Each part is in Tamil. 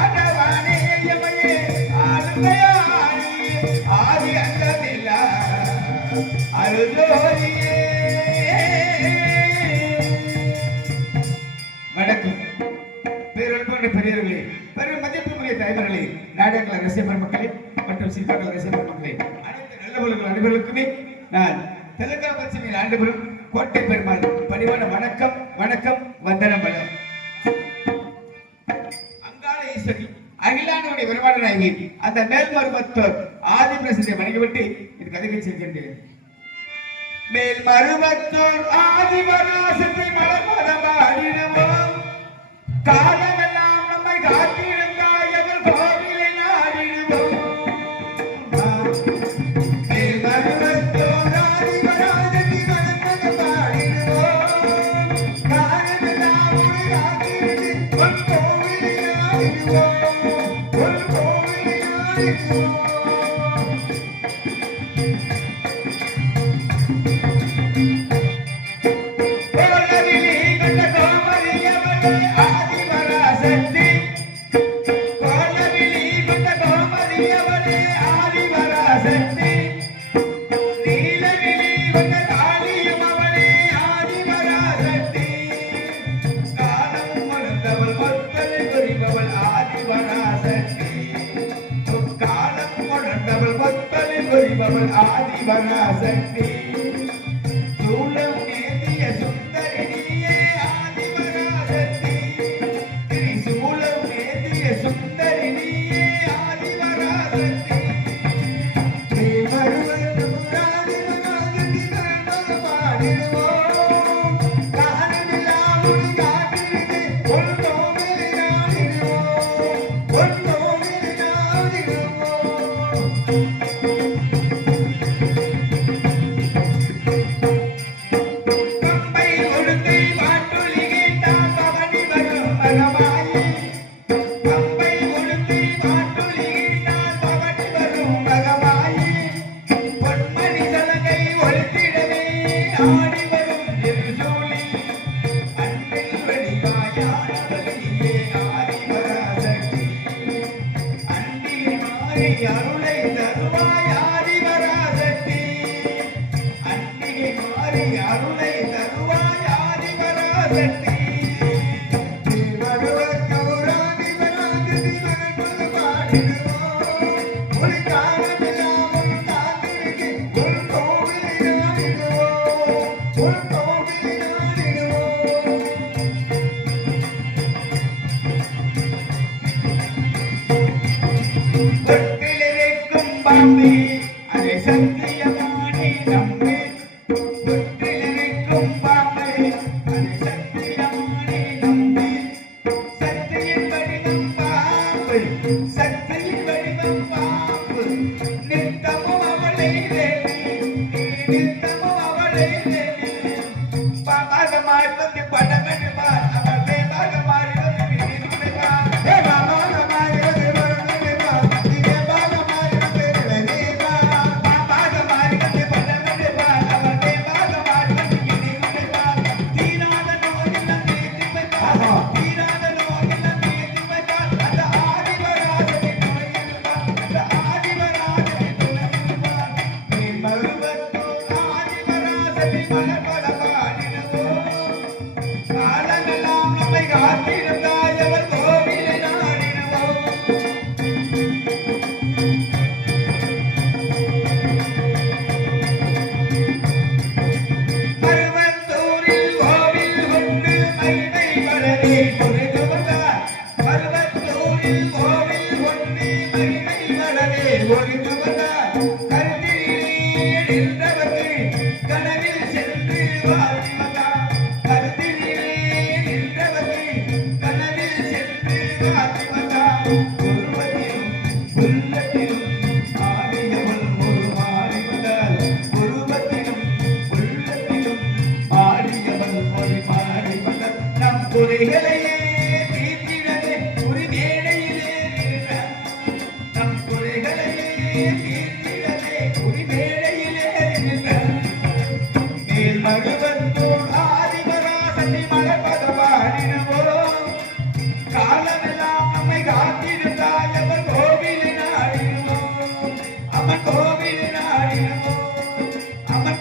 Adavani வணக்கம். பேரன்பு பெரியவர்களே, பெரும் மதிப்புக்குரிய தாய்மார்களே, நாடக ரசிகர் மக்களே மற்றும் சிற்பங்கள் ரசிகர் மக்களே, அனைத்து நல்லவர்கள் அனைவருக்குமே நான் தெலுங்கா பட்சமில் ஆண்டுபுரம் கோட்டை பெருமாள் பணிவான வணக்கம் வணக்கம் வந்தனம் வளம். அங்காள ஈஸ்வரி அகிலானுடைய விரைவான நாயகி அந்த மேல்மருவத்தோர் ஆதி பிரசித்தை வணங்கிவிட்டு இது கதையை செல்கின்றேன். மேல்மருவத்தோர் ஆதி வராசத்தை மலர்மதமாடிடுவோம். காலமெல்லாம் நம்மை காத்திருந்தாய் அவர் கோவிலை நாடிடுவோம். மேல்மருவத்தோர் ஆதி வராசத்தை மலர்மதமாடிடுவோம். காலமெல்லாம் நம்மை காத்திருந்து ஒரு கோவிலை நாடிடுவோம். ஒரு கோவிலை நாடிடுவோம். ஆதிவராசக்தி சூலம் நேதிய சுந்தரினியே ஆதிவராசக்தி திரிசூலம் நேதிய சுந்தரினியே ஆதிவராசக்தி தேவருவரும் ஆதிவராசக்தி பாடிடுவோம். காரணமில்லாம் ஒரு காட்டிற்கு ஒரு கோவிலை நாடிடுவோம். ஒரு கோவிலை நாடிடுவோம். அருளை தருவாய் ஆதிவராசக்தி. அன்னிகை மாறி அருளை தருவாய் ஆதிவராசக்தி. தேவருவத்தோர் ஆதிவராசக்தி மனப்பது பாடிடுவோம். ஒரு காலமெல்லாம் ஒரு காத்திருக்கு ஒரு கோவிலை நாடிடுவோம். ஒரு கோவிலை நாடிடுவோம். பாம்பே அதை சத்தியமானே நம்பே. தொட்டிலிருக்கும் பாம்பே அதை சத்தியமானே நம்பே. சக்தியின் வடிவம் பாம்பு, சக்தியின் வடிவம் பாம்பு. நித்தமும் அவளை வேண்டி, நித்தமும் அவளை வேண்டி. பாம்பாக மாறி வந்து படமெடுவா, அவள் வேதாக மாறி வந்து விடுவிடுவா. பாம்பாக மாறி வந்து வருடுவா, இதே பாக மாறி வந்து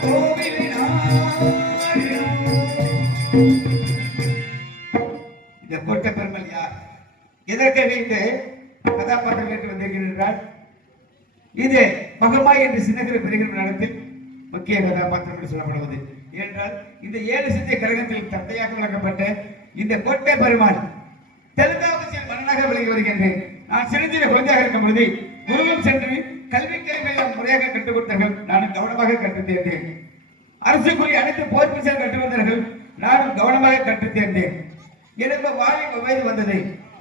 கோவில் கதாபாத்திரம் ஏற்று வந்திருக்கிறார். இது மகமாய் என்று சின்னகிற பெறுகிற நடத்தில் முக்கிய கதாபாத்திரம் என்று சொல்லப்படுவது. ஏனென்றால் இந்த 7 சித்திய கழகத்தில் தந்தையாக வழங்கப்பட்ட இந்த கோட்டை பெருமாள் தெலுங்காவசியில் மன்னனாக விளங்கி வருகின்றேன். நான் சிறுஞ்சிற குழந்தையாக இருக்கும் பொழுது குருவும் சென்று கல்வி கல்வியெல்லாம் முறையாக கற்றுக் கொடுத்தார்கள். நானும் கவனமாக கற்றுத் தேர்ந்தேன். அரசுக்குரிய அனைத்து போர் பிசைகள் கற்றுக் வந்தார்கள். நானும் கவனமாக கற்றுத் தேர்ந்தேன். எனக்கு வாலிப வயது வந்தது.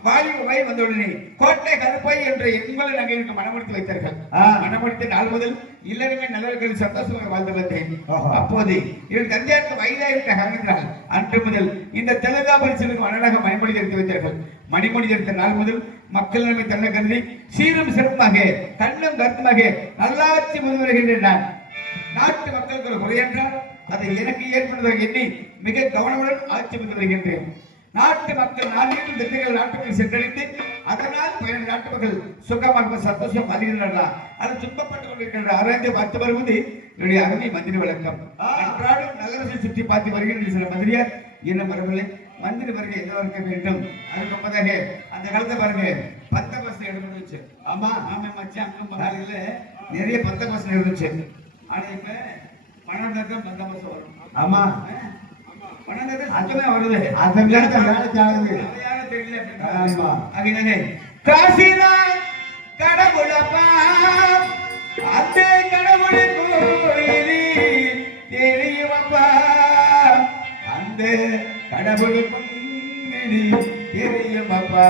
வாலிப வயது வந்தவுடனே கோட்டை கருப்பை என்ற எங்களை நாங்கள் எனக்கு மனமுடித்து வைத்தார்கள். மனமுடித்த நாள் முதல் இல்லறமே நல்லவர்கள் சந்தோஷமாக வாழ்ந்து வந்தேன். அப்போது இவள் தந்தையாருக்கு வயதாயிருக்க காரணத்தினால் அன்று முதல் இந்த தெலுங்காபுரி செல்லும் மன்னனாக மணிமொழி எடுத்து வைத்தார்கள். மணிமொழி எடுத்த நாள் முதல் மக்கள் நம்மை தன்னை கருதி சீரும் சிறப்பாக கண்ணும் கருத்துமாக நல்லாட்சி முதல் வருகின்றேன். நான் நாட்டு மக்களுக்கு ஒரு குறை என்றால் அதை எனக்கு ஏற்படுவதாக எண்ணி மிக கவனமுடன் ஆட்சி முதல் வருகின்றேன். நாட்டு மக்கள் நான்கு திட்டங்கள் நாட்டுக்கு சென்றடைந்து அதனால் நாட்டு மக்கள் சுகமாக சந்தோஷம் வருகின்றன. அது துன்பப்பட்டுக் கொண்டிருக்கின்ற ஆராய்ந்து பார்த்து வருவது என்னுடைய அருமை மந்திரி வழக்கம். அன்றாடம் நகரத்தை சுற்றி பார்த்து வருகின்ற சில மந்திரியார் என்ன மரபில்லை மந்திரி வருகை எந்த வரைக்க வேண்டும். அதுக்கு ஒன்பதாக அந்த காலத்தை பாருங்க பந்தபஸ்து எடுத்து வச்சு. ஆமா ஆமா மச்சான் காலையில நிறைய பந்தபஸ்து இருந்துச்சு. ஆனா இப்ப 12 பந்தபஸ்து வரும். ஆமா வருது காசிதான் கடவுளப்பா அந்த கடவுளை கோயிலி தெரியுமப்பா அந்த கடவுளுக்கும் தெரியுமப்பா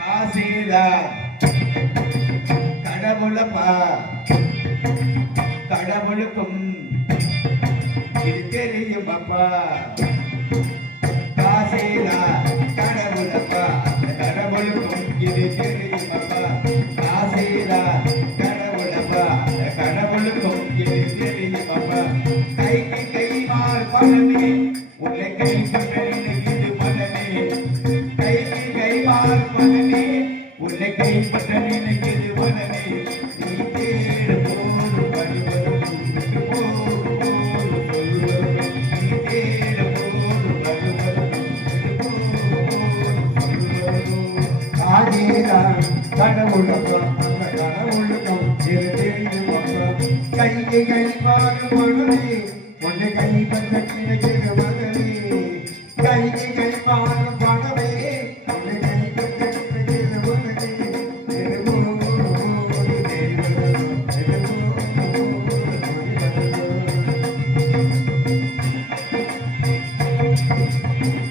காசிதான் கடவுளப்பா கடவுளுக்கும் இது தெரியும் அப்பா காசேலா கடவுளப்பா கடவுளுக்கும் இது தெரியும் அப்பா காசேலா கடவுளப்பா கடவுளுக்கும் இது தெரியும் அப்பா கைக்கு கை மார் பணமே உன்னை கை பட்டனே இது மனமே கைக்கு கை மார் பணமே உன்னை கை பட்டனே இது மனமே நீ தேடு போடு வருவது கடவுளுக்கும் கையை கை மாறும் மனமே உன்னை கை பற்றி மனமே கையை கை மாறும் பணமே உன்னை கை பற்றி மனமே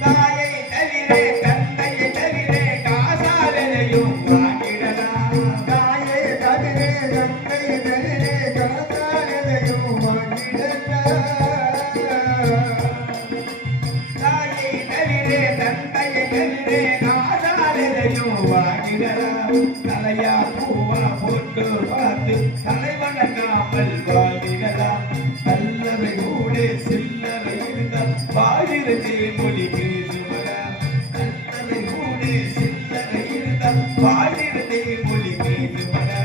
தாயை தவிரே தந்தையை தவிரே காசாலையும் தலையா பூவா போட்டு பார்த்து தலைவணங்காமல் வாழ்ந்திடலாம். நல்லவை கூட சில்லறை இருந்தால் வாழிருந்தே மொழி பேசுவதா நல்லவை கூட சில்லறை இருந்தால் வாழிருந்தே மொழி பேசுவதா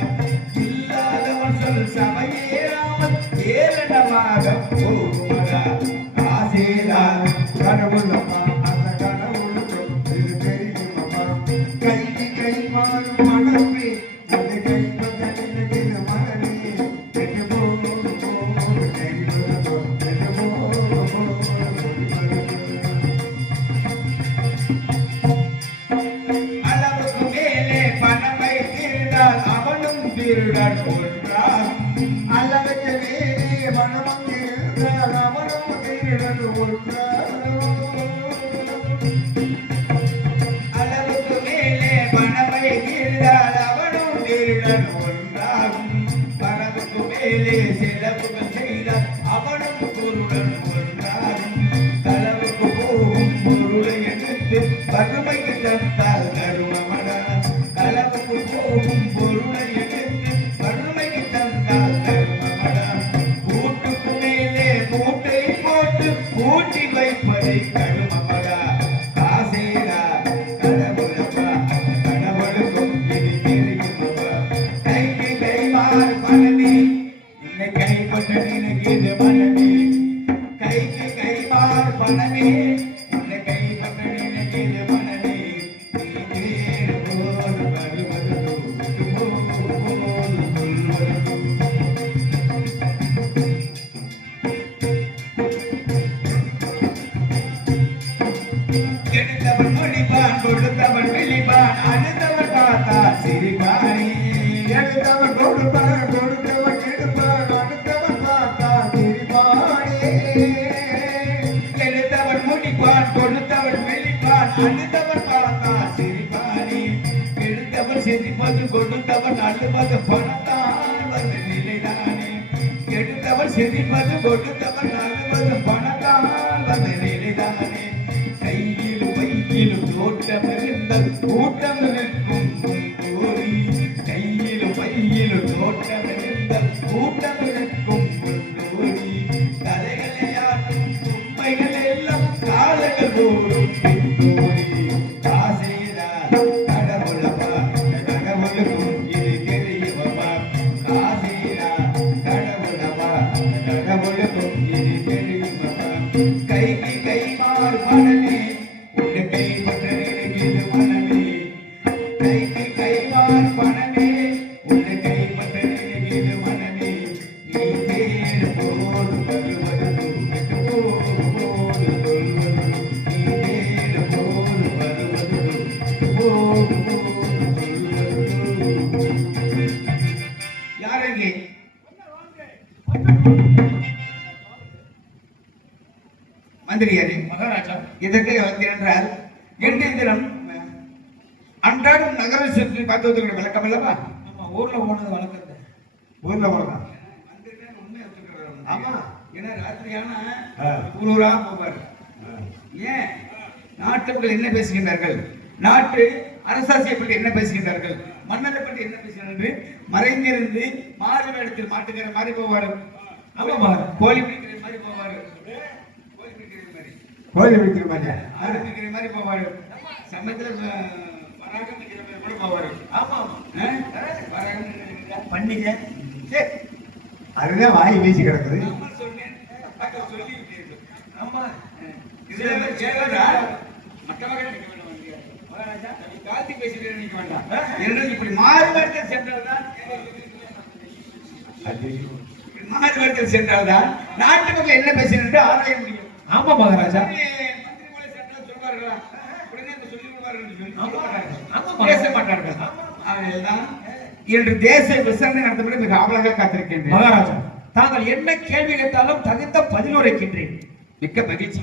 இல்லாதவன் சொல் சமையேறாமல் ஏளனமாக போகுவதா ஆசேரா கடவுளப்பா அளவுக்கு மேலே பணமை தீர்ந்தால் அவனும் திருடன் ஒன்றாகும். பணவுக்கு மேலே செலவுகள் செய்தால் அவனும் பொருடன் ஒன்றாகும். களவுக்கு போகும் பொருளை எடுத்து வறுமைக்கு தந்தால் கருமமடா. களவுக்கு போகும் பொருளை எடுத்து வறுமைக்கு தந்தால் கருமமடா. கூட்டுக்கு மேலே மூட்டை போட்டு கூட்டி வைப்பதை கருமமடா. காசேரா கடவுளப்பா கடவுளுக்கும் இது தெரியுமப்பா. கைக்கு கை மாறு மனமே உன்னை கைப்பற்ற நினைக்கிறது மனமே. கைக்கு கை மாறு பணமே உன்னை கைப்பற்ற நினைக்கிறது மனமே. நீ செதிப்பது கொடுத்தவன் அழுவது பணத்தான் வந்து நிலைதானே. எடுத்தவன் செதிப்பது கொடுத்தவன் அழுவது பணத்தான் வந்து நிலைதானே. கையிலும் பையிலும் தோட்டம் இருந்தல் கூட்டம் நிற்கும் கோரி. கையிலும் பையிலும் தோட்டம் இருந்தல் கூட்டம் நிற்கும் கோரி. தலைகளையாட்டும் உண்மைகள் எல்லாம் காலங்கள் தோறும் கோரி. மந்திரியாரே மகாராஜா, இதற்கு வந்தேன் இன்றைய தினம் அன்றாடம் நகர சுற்றி பார்த்து விளக்கம் அல்லவா? நம்ம ஊர்ல போனது வழக்கம். ஊர்ல போனதான் உண்மையை வச்சுக்கிறார். ஆமா, ஏன்னா ராத்திரியான ஊரூரா போவார். ஏன் நாட்டு மக்கள் என்ன பேசுகின்றார்கள், நாட்டு அரசாட்சியை பற்றி என்ன பேசுகின்றார்கள், மன்னரை பற்றி என்ன பேசுகிறார்கள் மறைந்திருந்து மாறு வேடத்தில் மாட்டுக்கிற மாதிரி போவாரு. கோழி பிடிக்கிற மாதிரி போவாரு. கோழி பிடிக்கிற மாதிரி ஆடு பிடிக்கிற மாதிரி போவாரு. சமயத்துல வராகம் பிடிக்கிற மாதிரி கூட போவாரு. ஆமா, பண்ணிக்க அதுதான் வாய் வீசி கிடக்குது. சொல்லி ஆமா, காத்தி பேசிட்டு நினைக்க வேண்டாம். இப்படி மாறுபாட்டில் சென்றால்தான் சென்றால்தான் நாட்டு மக்கள் என்ன பேசுகிறது ஆராய முடியும். ஆமா மகாராஜா, பேச மாட்டார்கள். என்று தேச விசாரணை நடத்தப்பட மிக ஆவலாக காத்திருக்கின்றேன். மகாராஜா, தாங்கள் என்ன கேள்வி கேட்டாலும் தகுந்த பதில் உரைக்கின்றேன். மிக்க மகிழ்ச்சி.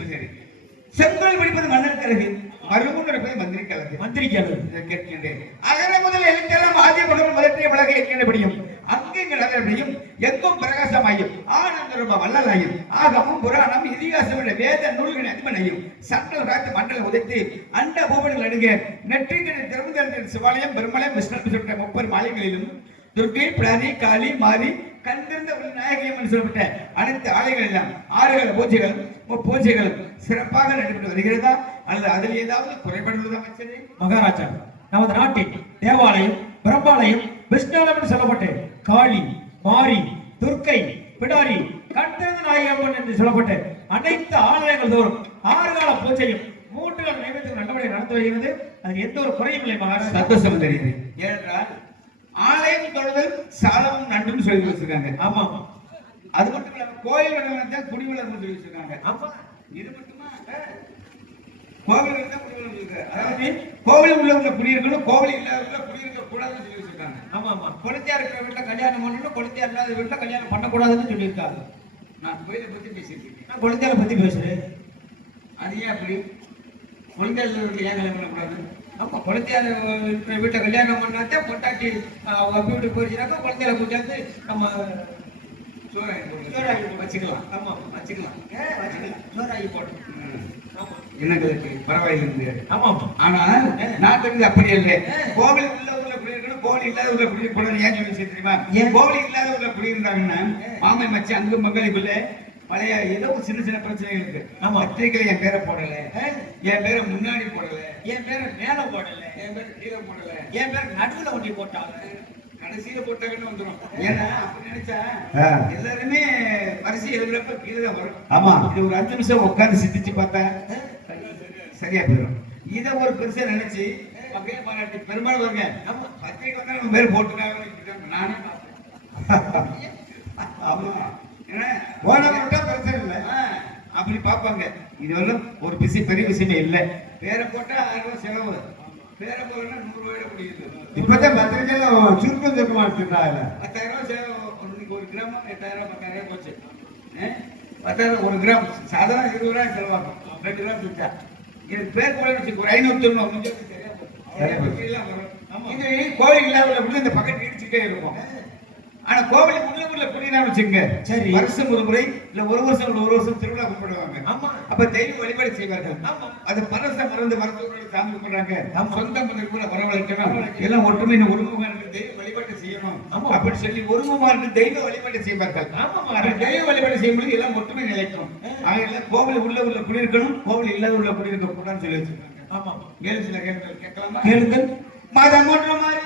செங்கல் பிடிப்பது மன்னர் கழகு, மறுமுன் நடப்பது மந்திரி கழகு. மந்திரி கழகு கேட்கின்றேன். அகர முதல் எழுத்தெல்லாம் ஆதிய முதல் முதற்றைய பழக இருக்கின்றபடியும் அங்கங்கள் அதன்படியும் எங்கும் பிரகாசமாயும் ஆனந்த வல்லலாயும் ஆகமும் புராணம் இதிகாசம் என்ற வேத நூல்களின் அதிபனையும் சண்டல் ராத்து மண்டலம் உதைத்து அண்ட பூவன்கள் அணுக நெற்றிகளை திறமுதல் சிவாலயம் பெருமலை விஷ்ணு சொல்ற முப்பது மாலைகளிலும் துர்க்கை பிராணி காளி மாறி கண்டிருந்த ஒரு நாயகியம் என்று சொல்லப்பட்ட அனைத்து ஆலைகள் எல்லாம் ஆறுகள பூஜைகளும் சிறப்பாக நடைபெற்று வருகிறதா அல்லது அதில் ஏதாவது குறைபாடுள்ளதா? மகாராஜா, நமது நாட்டில் தேவாலயம் பிரம்பாலயம் விஷ்ணாலயம் என்று சொல்லப்பட்ட காளி மாரி துர்க்கை பிடாரி கண்டிருந்த நாயகம்மன் என்று சொல்லப்பட்ட அனைத்து ஆலயங்கள் தோறும் 6 கால பூஜையும் 3 கால நைவேத்தியம் நல்லபடியாக நடந்து வருகிறது. அது எந்த ஒரு குறையும் இல்லை மகாராஜா. சந்தோஷம் தெரியுது. ஏனென்றால் ஆலயம் தொழுதல் சாலமும் நன்றுன்னு சொல்லி வச்சிருக்காங்க. ஆமா, அது மட்டும் இல்லாம கோயில் வளர்த்தான் குடிவளர்ந்து சொல்லி வச்சிருக்காங்க. ஆமா, இது மட்டுமா? கோவில் இருந்தா குடிவளர்ந்து சொல்லிருக்காங்க. அதாவது கோவில் உள்ளவங்க குடியிருக்கணும், கோவில் இல்லாதவங்க குடியிருக்க கூடாதுன்னு சொல்லி வச்சிருக்காங்க. ஆமா ஆமா, குழந்தையா இருக்கிற வீட்டுல கல்யாணம் பண்ணணும், குழந்தையா இல்லாத வீட்டுல கல்யாணம் பண்ணக்கூடாதுன்னு சொல்லியிருக்காங்க. நான் கோயிலை பத்தி பேசியிருக்கேன். நான் குழந்தையால பத்தி பேசுறேன். அது ஏன் அப்படி? குழந்தையால ஏன் கல்யாணம் பண்ணக்கூடாது? ஆமா, குழந்தையால இருக்கிற வீட்டை கல்யாணம் பண்ணாத்தே பொட்டாட்டி வீட்டுக்கு போயிருச்சுனாக்கா குழந்தையால கூட்டாந்து நம்ம சோறாகி வச்சுக்கலாம். ஆமா வச்சுக்கலாம், சோறாகி போடணும். எனக்கு பரவாயில்லை. ஆமா, ஆனால் நாட்டுக்கு அப்படி இல்லை. கோவில் உள்ள ஊர்ல குடியிருக்கணும், கோவில் இல்லாத ஊர்ல குடியிருக்கணும். ஏன் சொல்லி தெரியுமா? ஏன் கோவில் இல்லாத ஊர்ல குடியிருந்தாங்கன்னா மாமை மச்சி அங்கு மகளிக்குள்ள பழைய ஏதோ சின்ன சின்ன பிரச்சனைகள் இருக்கு. ஆமா, பத்திரிகையில என் பேரை போடல, என் பேரை முன்னாடி போடல, என் பேரை மேல போடல, என் பேரை கீழே போடல, என் பேரை நடுவுல ஒட்டி போட்டாங்க, கடைசியில போட்டாங்கன்னு வந்துடும். ஏன்னா அப்படி நினைச்சா எல்லாருமே வரிசை எழுதுறப்ப கீழே தான் வரும். ஆமா, இது ஒரு 5 நிமிஷம் உட்கார்ந்து சிந்திச்சு பார்த்தா சரியா போயிடும். இதை ஒரு பெருசா நினைச்சு மக்கள் பாராட்டி பெரும்பாலும் வருங்க. நம்ம பத்திரிகை வந்தா நம்ம பேர் போட்டுருக்காங்க. நானே ஆமா, பிரச்சனை இல்லை அப்படி பார்ப்பாங்க. இது வந்து ஒரு பெரிய விஷயமே இல்லை. பேரை போட்டா 1000 ரூபாய் செலவு, பேர போறேன்னா 100 ரூபாயோட முடியுது. இப்பதான் பத்திரிக்கையெல்லாம் சுருக்கம் சுருக்கமா எடுத்துட்டாங்க. 10,000 இன்னைக்கு ஒரு கிராம் 8,000 10,000 போச்சு. 10,000 ஒரு கிராம் சாதாரண 20 ரூபாய் செலவாகும். 2 கிராம் வச்சா இது பேர் கூட வச்சு ஒரு 590 சரியா போச்சு. இது கோவில் இல்லாத இந்த பக்கத்து இடிச்சுட்டே இருக்கும். ஆனா கோவிலுக்கு உள்ள குடினா வச்சுங்க, சரி, வருஷம் ஒரு முறை இல்ல ஒரு வருஷம் திருவிழா கும்பிடுவாங்க. ஆமா, அப்ப தெய்வ வழிபாடு செய்வார்கள். ஆமா, அது பரசம் மறந்து வரத்தோட சாமி கும்பிடுறாங்க. சொந்த மனிதர் கூட வரவழைக்கணும், எல்லாம் ஒற்றுமை ஒருமுகமா இருந்து தெய்வ வழிபாடு செய்யணும் அப்படின்னு சொல்லி ஒருமுகமா இருந்து தெய்வ வழிபாடு செய்வார்கள். ஆமா, தெய்வ வழிபாடு செய்யும்போது எல்லாம் ஒற்றுமை நிலைக்கும். ஆக கோவில் உள்ள குடியிருக்கணும், கோவில் இல்லாத உள்ள குடியிருக்க கூடாதுன்னு சொல்லி வச்சிருக்காங்க. ஆமா, ஏழு சில கேள்விகள் கேட்கலாமா? கேளுங்கள். மாதம் ஒன்று மாதிரி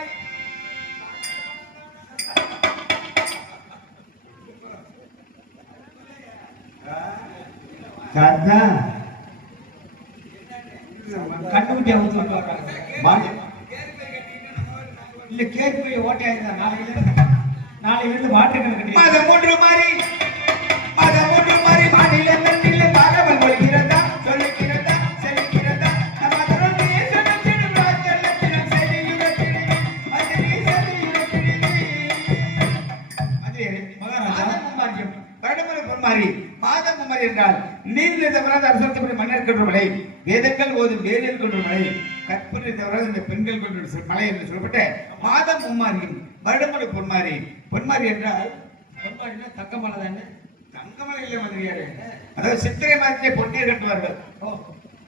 கண்டுபிடி இல்ல கேள்வி ஓட்டையா நாளையிலிருந்து வாட்டர் கணக்கு மாதம் ஒன்று மாதிரி மாநில மாதவன் கொள்கிறதா சொல்லுகிறதா செல்கிறதா மாதம் என்றால் நீர் தவறாத அரசு மன்னர் கொன்ற மலை, வேதங்கள் ஓதும் வேலியல் கொன்ற மலை, கற்பனை தவறாத இந்த பெண்கள் கொன்ற மலை என்று சொல்லப்பட்ட மாதம் மும்மாரியும் வருடமலை பொன்மாரி. பொன்மாரி என்றால் பொன்மாரினா தங்கமலை தானே? தங்கமலை இல்லை மதுரையாரு, அதாவது சித்திரை மாதத்தை பொன்னீர் கட்டுவார்கள்.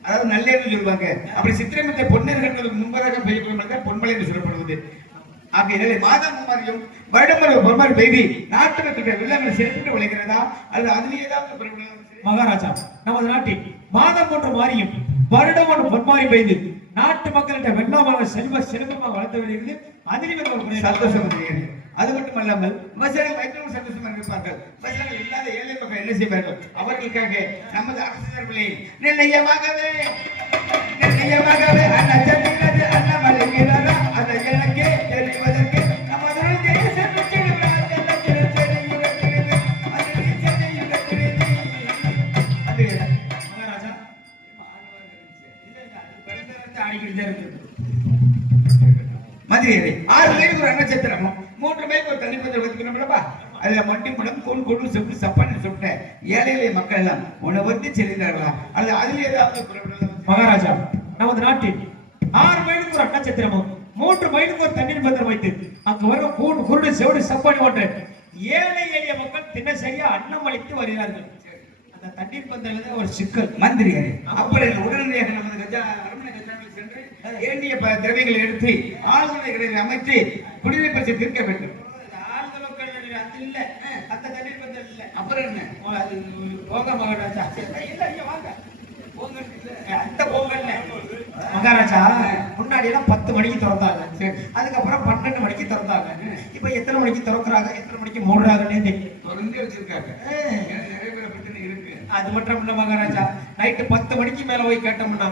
அதாவது நல்லேன்னு சொல்லுவாங்க. அப்படி சித்திரை மாதத்தை பொன்னீர் கட்டுவதற்கு முன்பதாக பெய்யப்படும் பொன்மலை என்று சொல்லப்படுவது. ஆகையினாலே மாதம் மும்மாரியும் வருடமலை பொன்மாரி பெய்தி நாட்டு மக்களுடைய வெள்ளங்கள் செலுத்திட்டு விளைகிறதா அல்லது அதிலேயே தான் மகாராஜா நமது நாட்டில் மாதம் ஒன்று மாறியும் வருடம் ஒன்று பொன்மாரி பெய்து நாட்டு மக்களிட வெள்ளமாக செல்வமாக வளர்த்து வருகிறது. அதிலும் சந்தோஷம். அது மட்டுமல்லாமல் விவசாயிகள் வைத்தவர்கள் சந்தோஷமாக இருப்பார்கள். விவசாயிகள் இல்லாத ஏழை மக்கள் என்ன செய்வார்கள்? அவர்களுக்காக நமது அரசர்களே நிர்ணயமாகவே அண்ணாமலை வீரரா அதை எனக்கே தெரிவதற்கு மதுரை 6 மைலுக்கு ஒரு நட்சத்திரமும் 3 மைலுக்கு ஒரு தண்ணி பந்தல் வச்சுக்கணும்லப்பா. அதுல மட்டி முடம் கூழ் கொடு செப்பு சப்பான்னு சொல்லிட்ட ஏழை மக்கள் எல்லாம் உணவர்த்தி செல்கிறார்களா அல்லது அதில் ஏதாவது மகாராஜா நமது நாட்டில் 6 மைலுக்கு ஒரு நட்சத்திரமும் 3 மைலுக்கு ஒரு தண்ணீர் பந்தல் வைத்து அங்கு வரும் கூழ் குருடு செவடு சப்பானி போன்ற ஏழை எளிய மக்கள் தினசரியா அன்னம் அளித்து வருகிறார்கள். அந்த தண்ணீர் பந்தல் ஒரு சிக்கல் மந்திரியாரு அப்படி உடனடியாக நமது அரண்மனை கஜானாவில் சென்று வேண்டிய திரவியங்களை எடுத்து ஆழ்துளைகளை அமைத்து குடிநீர் பிரச்சனை தீர்க்க வேண்டும். அந்த தண்ணீர் பந்தல் இல்ல, அப்புறம் என்ன அது போங்க மகாராஜா. அந்த பொங்கல் மகாராஜா முன்னாடி எல்லாம் 10 மணிக்கு திறந்தாங்க, அதுக்கப்புறம் 12 மணிக்கு திறந்தாங்க. இப்ப எத்தனை மணிக்கு திறக்கிறாங்க, எத்தனை மணிக்கு மூடுறாங்கன்னே தொடர்ந்து வச்சிருக்காங்க. நிறைய பேர் பிரச்சனை இருக்கு. அது மட்டும் இல்ல மகாராஜா, நைட்டு 10 மணிக்கு மேல போய் கேட்டோம்னா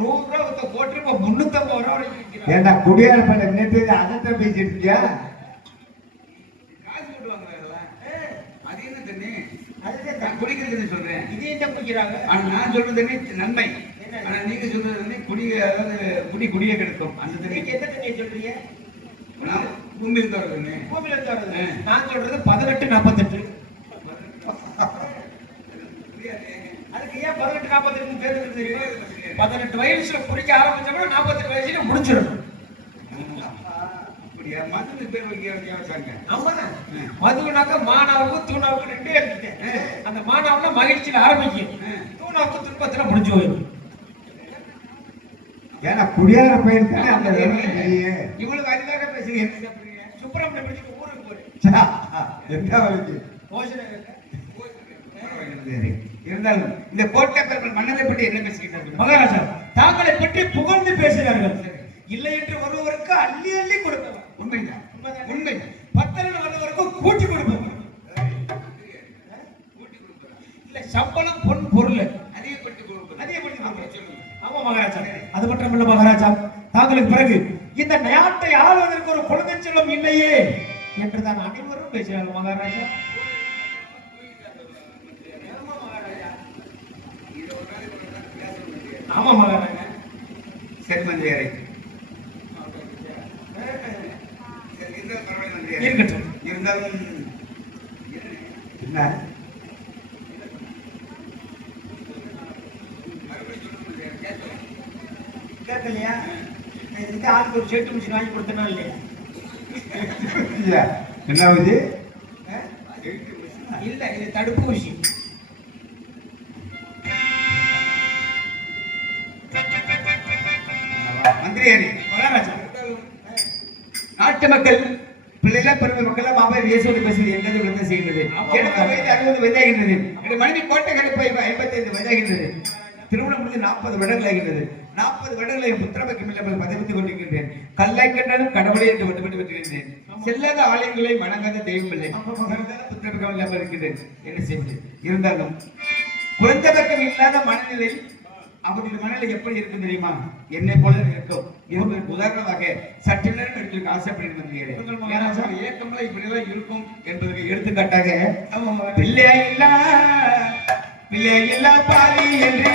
100 ரூபாய் போட்டு இப்ப 350 ரூபாய் வரைக்கும். ஏண்டா குடியாரப்பட நேற்று அதை பேசிட்டு இருக்கியா? காசு போட்டுவாங்க அதெல்லாம். அது என்ன தண்ணி? அதுதான் குடிக்கிறதுன்னு சொல்றேன். இது என்ன குடிக்கிறாங்க? ஆனா நான் சொல்றது தண்ணி நன்மை. ஆனா நீங்க சொல்றது தண்ணி அதாவது குடிய கெடுக்கும். அந்த தண்ணி எந்த தண்ணியை சொல்றீங்க? பூமியில இருந்து வருது. பூமியில இருந்து வருது. நான் சொல்றது 1848. அதுக்கு ஏன் 1848 பேர் இருக்கு? 18 வயசுல குடிக்க ஆரம்பிச்சோம்னா 48 வயசுல முடிச்சிடணும். மதுக்கு பேர் வைக்கிறாங்க. மதுனாக்க மானாவுக்கு தூணாவுக்கு 2 எடுத்துட்டேன். அந்த மானாவுனா மகிழ்ச்சியில ஆரம்பிக்கும், தூணாவுக்கு துன்பத்துல முடிஞ்சு போயிடும். ஏன்னா குடியார பயிர் தானே அந்த இவங்களுக்கு அதிகமாக பேசுறீங்க. சுப்பிரமணியம் படிச்சுட்டு ஊருக்கு போறேன் இருந்தாலும் இந்த கோட்டை மன்னரை பற்றி என்ன பேசுகிறார்கள் மகாராஜா? தாங்களை பற்றி புகழ்ந்து பேசுகிறார்கள். இல்லை என்று வருவருக்கு அள்ளி அள்ளி கொடுப்பவர். உண்மைதான், உண்மை. 10 வருவருக்கு கூட்டி கொடுப்பவர். இல்ல சம்பளம் பொன் பொருள் அதிகப்பட்டு கொடுப்பவர். ஆமா மகாராஜா. அது மட்டும் இல்ல மகாராஜா, தாங்களுக்கு பிறகு இந்த நாட்டை ஆளுவதற்கு ஒரு குழந்தை செல்வம் இல்லையே என்றுதான் அனைவரும் பேசுகிறார்கள் மகாராஜா. ஆமா மகாராஜா. சரி மந்திரியாரே, இருக்கட்டும். இருந்தாலும் என்ன கேட்கலையா? இதுக்கு ஆளுக்கு ஒரு செட்டு மிஷின் வாங்கி கொடுத்தனா இல்லையா? இல்ல, என்ன இது இல்ல, இது தடுப்பூசி. மந்திரியாரி மகாராஜா, நாட்டு மக்கள் பிள்ளைகள் பெருமை மக்கள் மாபெரும் இயேசுவோடு பேசுவது எங்கது விழுந்து செய்கின்றது. எனக்கு வயது 60 வயதாகின்றது. என்னுடைய மனைவி கோட்டை கடைப்பை 55 வயதாகின்றது. திருமணம் முடிந்து 40 வருடங்கள் ஆகின்றது. 40 வருடங்களை புத்திரபக்கம் இல்லாமல் பதவித்துக் கொண்டிருக்கின்றேன். கல்லை கண்டாலும் கடவுளை என்று வட்டுப்பட்டு வருகின்றேன். செல்லாத ஆலயங்களை வணங்காத தெய்வம் இல்லை. புத்திரபக்கம் இல்லாமல் இருக்கின்றேன். என்ன செய்வது? இருந்தாலும் குழந்தை பக்கம் இல்லாத மனநிலை அவருடைய மனநிலை எப்படி இருக்கும் தெரியுமா? என்னை போல இருக்கும். இதற்கு உதாரணமாக சற்று நேரம் எடுத்து ஆசைப்படுகிறேன் மந்திரியாரே. இயக்கங்களை இப்படிதான் இருக்கும் என்பதற்கு எடுத்துக்காட்டாக பிள்ளை இல்லா பாதி என்று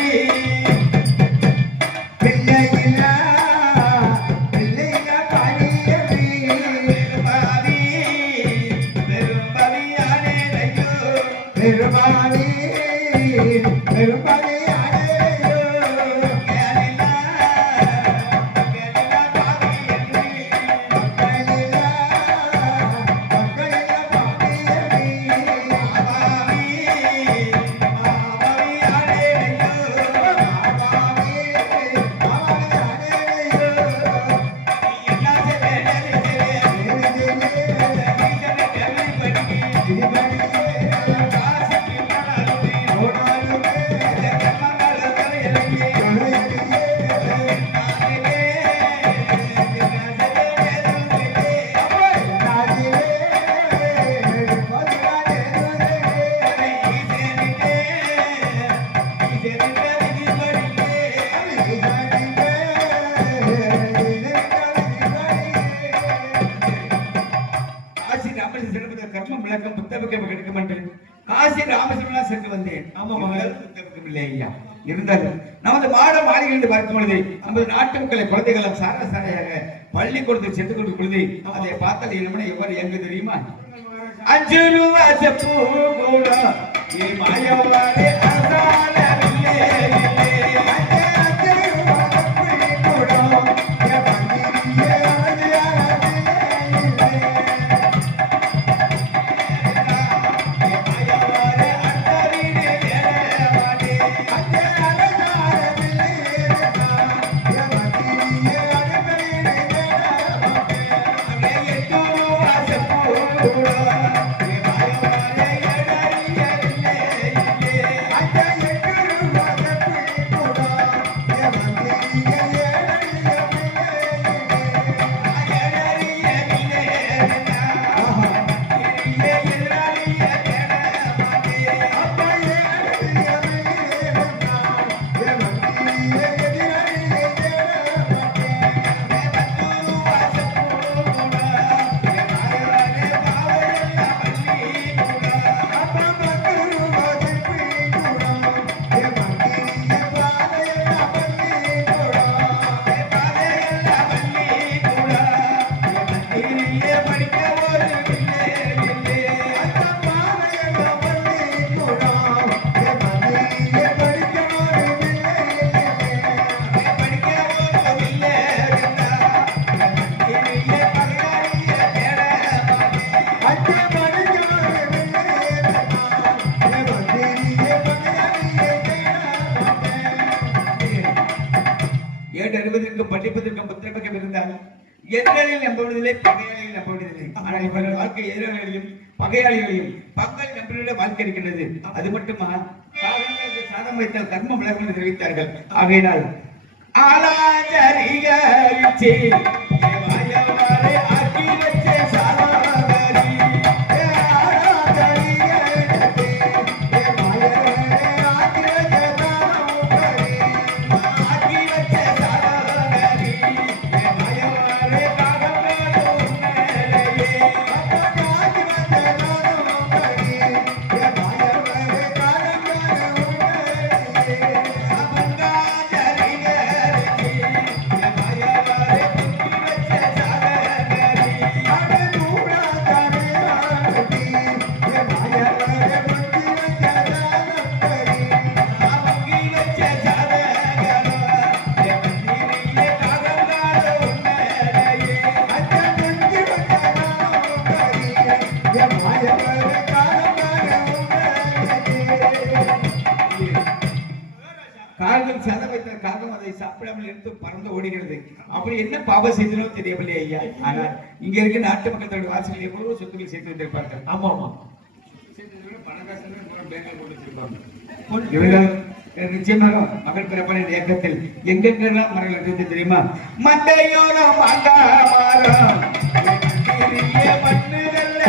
காசி ராமேஸ்வரம் சென்று வந்தேன். ஆமா மகள், புத்தகம் இல்லை ஐயா. இருந்தாலும் நமது மாட மாளிகையில் பார்க்கும் பொழுது நமது நாட்டு மக்களை குழந்தைகளும் சாராசாரையாக பள்ளிக்கூடத்தில் சென்று கொண்டு பொழுது அதை பார்த்தால் என்ன எவ்வாறு எங்க தெரியுமா? 5 ரூபா செப்பு கூட மாயவாரே படிப்பதற்கும் புத்திரபக்கம் இருந்தால் எதிராளிகள் நம்புவதில்லை, பகையாளிகள் நம்புவதில்லை. ஆனால் இவர்கள் வாழ்க்கை எதிராளிகளையும் பகையாளிகளையும் பங்காளி நம்பின வாழ்க்கை இருக்கின்றது. அது மட்டுமா, சாதம் வைத்தால் கர்மம் விளக்கம் என்று தெரிவித்தார்கள். ஆகையினால் ஆளாச்சரிகரிச்சே ஆக்கி வச்சே சாதாரி எடுத்து பறந்து ஓடுகிறது. அப்படி என்ன பாபம் செய்தனோ தெரியவில்லை ஐயா. ஆனால் இங்க இருக்க நாட்டு மக்கள் தன்னுடைய வாசலில் எவ்வளவு சொத்துக்கள் சேர்த்து வைத்திருப்பார்கள். ஆமா ஆமா. பணக்காசு பேங்க்ல போட்டு வச்சிருப்பாங்க. நிச்சயமாக மகள் பிறப்பான இயக்கத்தில் எங்கெங்கெல்லாம் மரங்கள் இருந்து தெரியுமா? மண்டையோரம் மாங்கா மரம் மண்ணுகள்ல